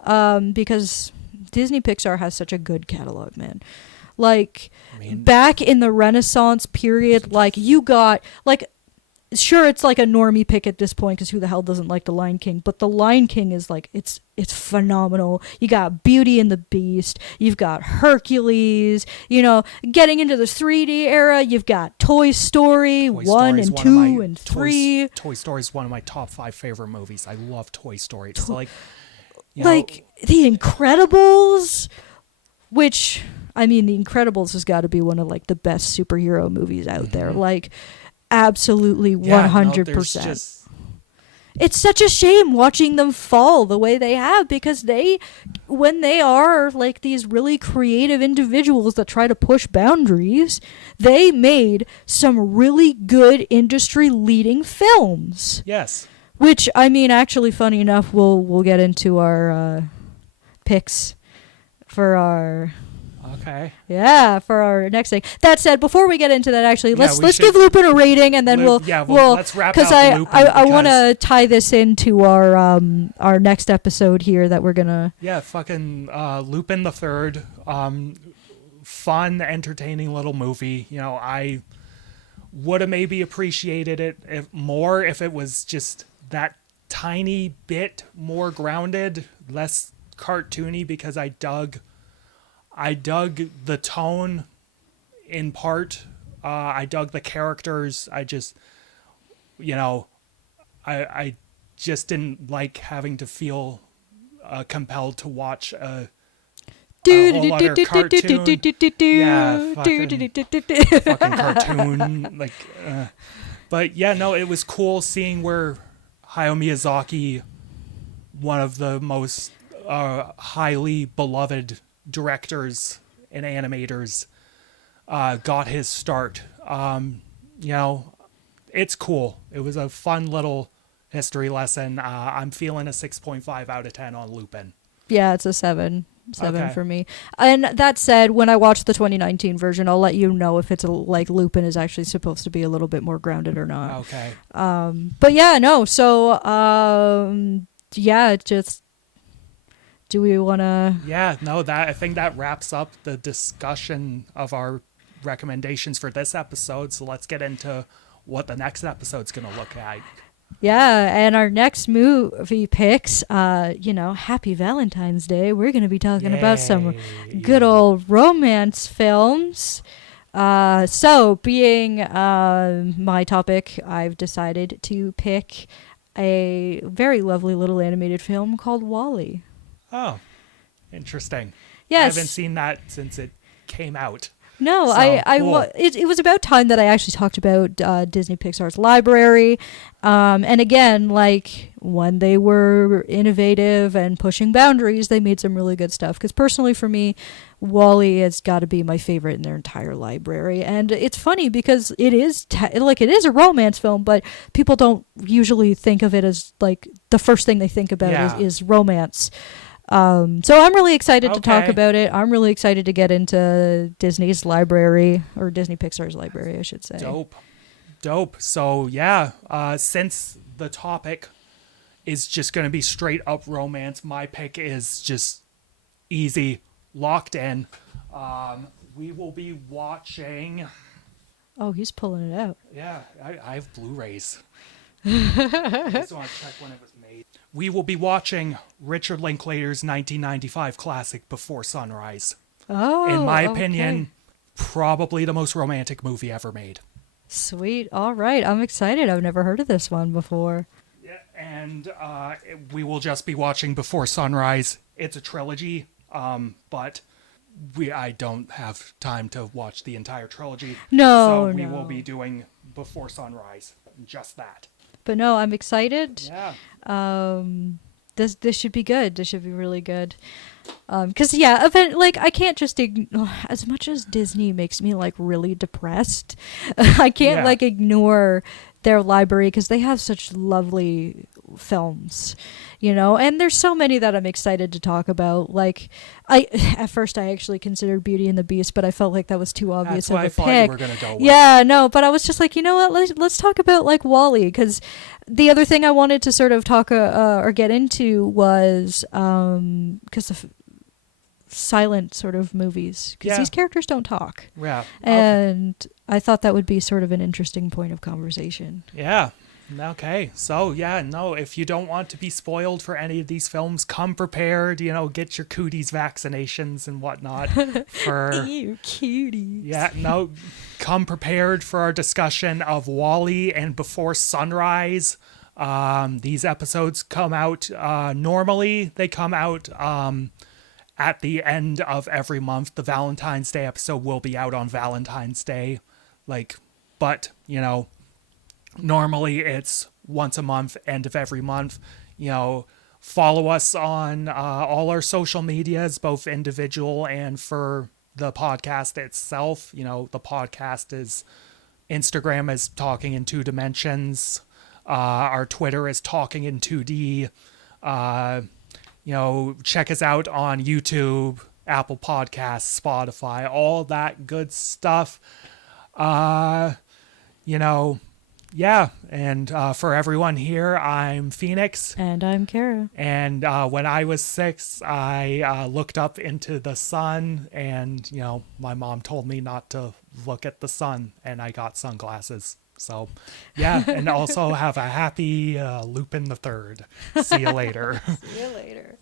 because Disney Pixar has such a good catalog, man. Like, back in the Renaissance period, like, you got, like, sure, it's like a normie pick at this point because who the hell doesn't like The Lion King? But The Lion King is like, it's phenomenal. You got Beauty and the Beast. You've got Hercules. You know, getting into the 3D era, you've got Toy Story 1 and 2 and 3. Toy Story is one of my top 5 favorite movies. I love Toy Story. It's like, like The Incredibles, which, I mean, The Incredibles has got to be one of like the best superhero movies out there. Like, absolutely 100%. It's such a shame watching them fall the way they have, because when they are like these really creative individuals that try to push boundaries, they made some really good industry leading films. Yes. Which, I mean, actually, funny enough, we'll get into our picks for our... Okay. Yeah, for our next thing. That said, before we get into that, actually, let's give Lupin a rating, and then we'll let's wrap up Lupin. I want to tie this into our next episode here that we're gonna. Yeah, fucking Lupin the Third. Fun, entertaining little movie. You know, I would have maybe appreciated it more if it was just that tiny bit more grounded, less cartoony, because I dug the tone in part. I dug the characters. I just, I just didn't like having to feel compelled to watch a whole other cartoon. Yeah, fucking cartoon. Like, but yeah, no, it was cool seeing where Hayao Miyazaki, one of the most highly beloved directors and animators, got his start. It's cool. It was a fun little history lesson. I'm feeling a 6.5 out of 10 on Lupin. Yeah, it's a 7 Okay. for me. And that said, when I watch the 2019 version, I'll let you know if it's like Lupin is actually supposed to be a little bit more grounded or not. Okay. But yeah, no. So just. Do we want to... Yeah, no, I think that wraps up the discussion of our recommendations for this episode. So let's get into what the next episode's going to look like. Yeah, and our next movie picks, Happy Valentine's Day. We're going to be talking about some good old romance films. So, being my topic, I've decided to pick a very lovely little animated film called WALL-E. Oh, interesting. Yes. I haven't seen that since it came out. No, So, cool. It was about time that I actually talked about Disney Pixar's library. And again, like, when they were innovative and pushing boundaries, they made some really good stuff. Because personally for me, WALL-E has got to be my favorite in their entire library. And it's funny because it is a romance film, but people don't usually think of it as like the first thing they think about is romance. So I'm really excited to talk about it. I'm really excited to get into Disney's library, or Disney Pixar's library, I should say. Dope. So yeah, since the topic is just going to be straight up romance, my pick is just easy, locked in. We will be watching... Oh, he's pulling it out. Yeah, I have Blu-rays. I just want to check when it was made. We will be watching Richard Linklater's 1995 classic Before Sunrise. Oh, in my opinion, probably the most romantic movie ever made. Sweet. All right. I'm excited. I've never heard of this one before. Yeah, and we will just be watching Before Sunrise. It's a trilogy, but I don't have time to watch the entire trilogy. No, So we will be doing Before Sunrise. Just that. But no, I'm excited. Yeah. This should be good. This should be really good. Because I can't just as much as Disney makes me like really depressed. I can't ignore their library because they have such lovely films, and there's so many that I'm excited to talk about. Like, at first I actually considered Beauty and the Beast, but I felt like that was too obvious of a pick. That's what I thought you were gonna go with. Yeah, no, but I was just like, you know what? Let's talk about like WALL-E, because the other thing I wanted to sort of talk or get into was because silent sort of movies, because these characters don't talk. Yeah. And I thought that would be sort of an interesting point of conversation. Yeah. Okay. So, if you don't want to be spoiled for any of these films, come prepared, get your cooties vaccinations and whatnot. Ew, cuties. Yeah, no, come prepared for our discussion of Wall-E and Before Sunrise. These episodes come out, normally they come out at the end of every month. The Valentine's Day episode will be out on Valentine's Day. But, normally it's once a month, end of every month. Follow us on all our social medias, both individual and for the podcast itself. The podcast is, Instagram is Talking in Two Dimensions. Our Twitter is Talking in 2D. Check us out on YouTube, Apple Podcasts, Spotify, all that good stuff. And for everyone here, I'm Phoenix. And I'm Kara. And when I was 6, I looked up into the sun, and, my mom told me not to look at the sun, and I got sunglasses. So, and also have a happy Lupin the Third. See you later. See you later.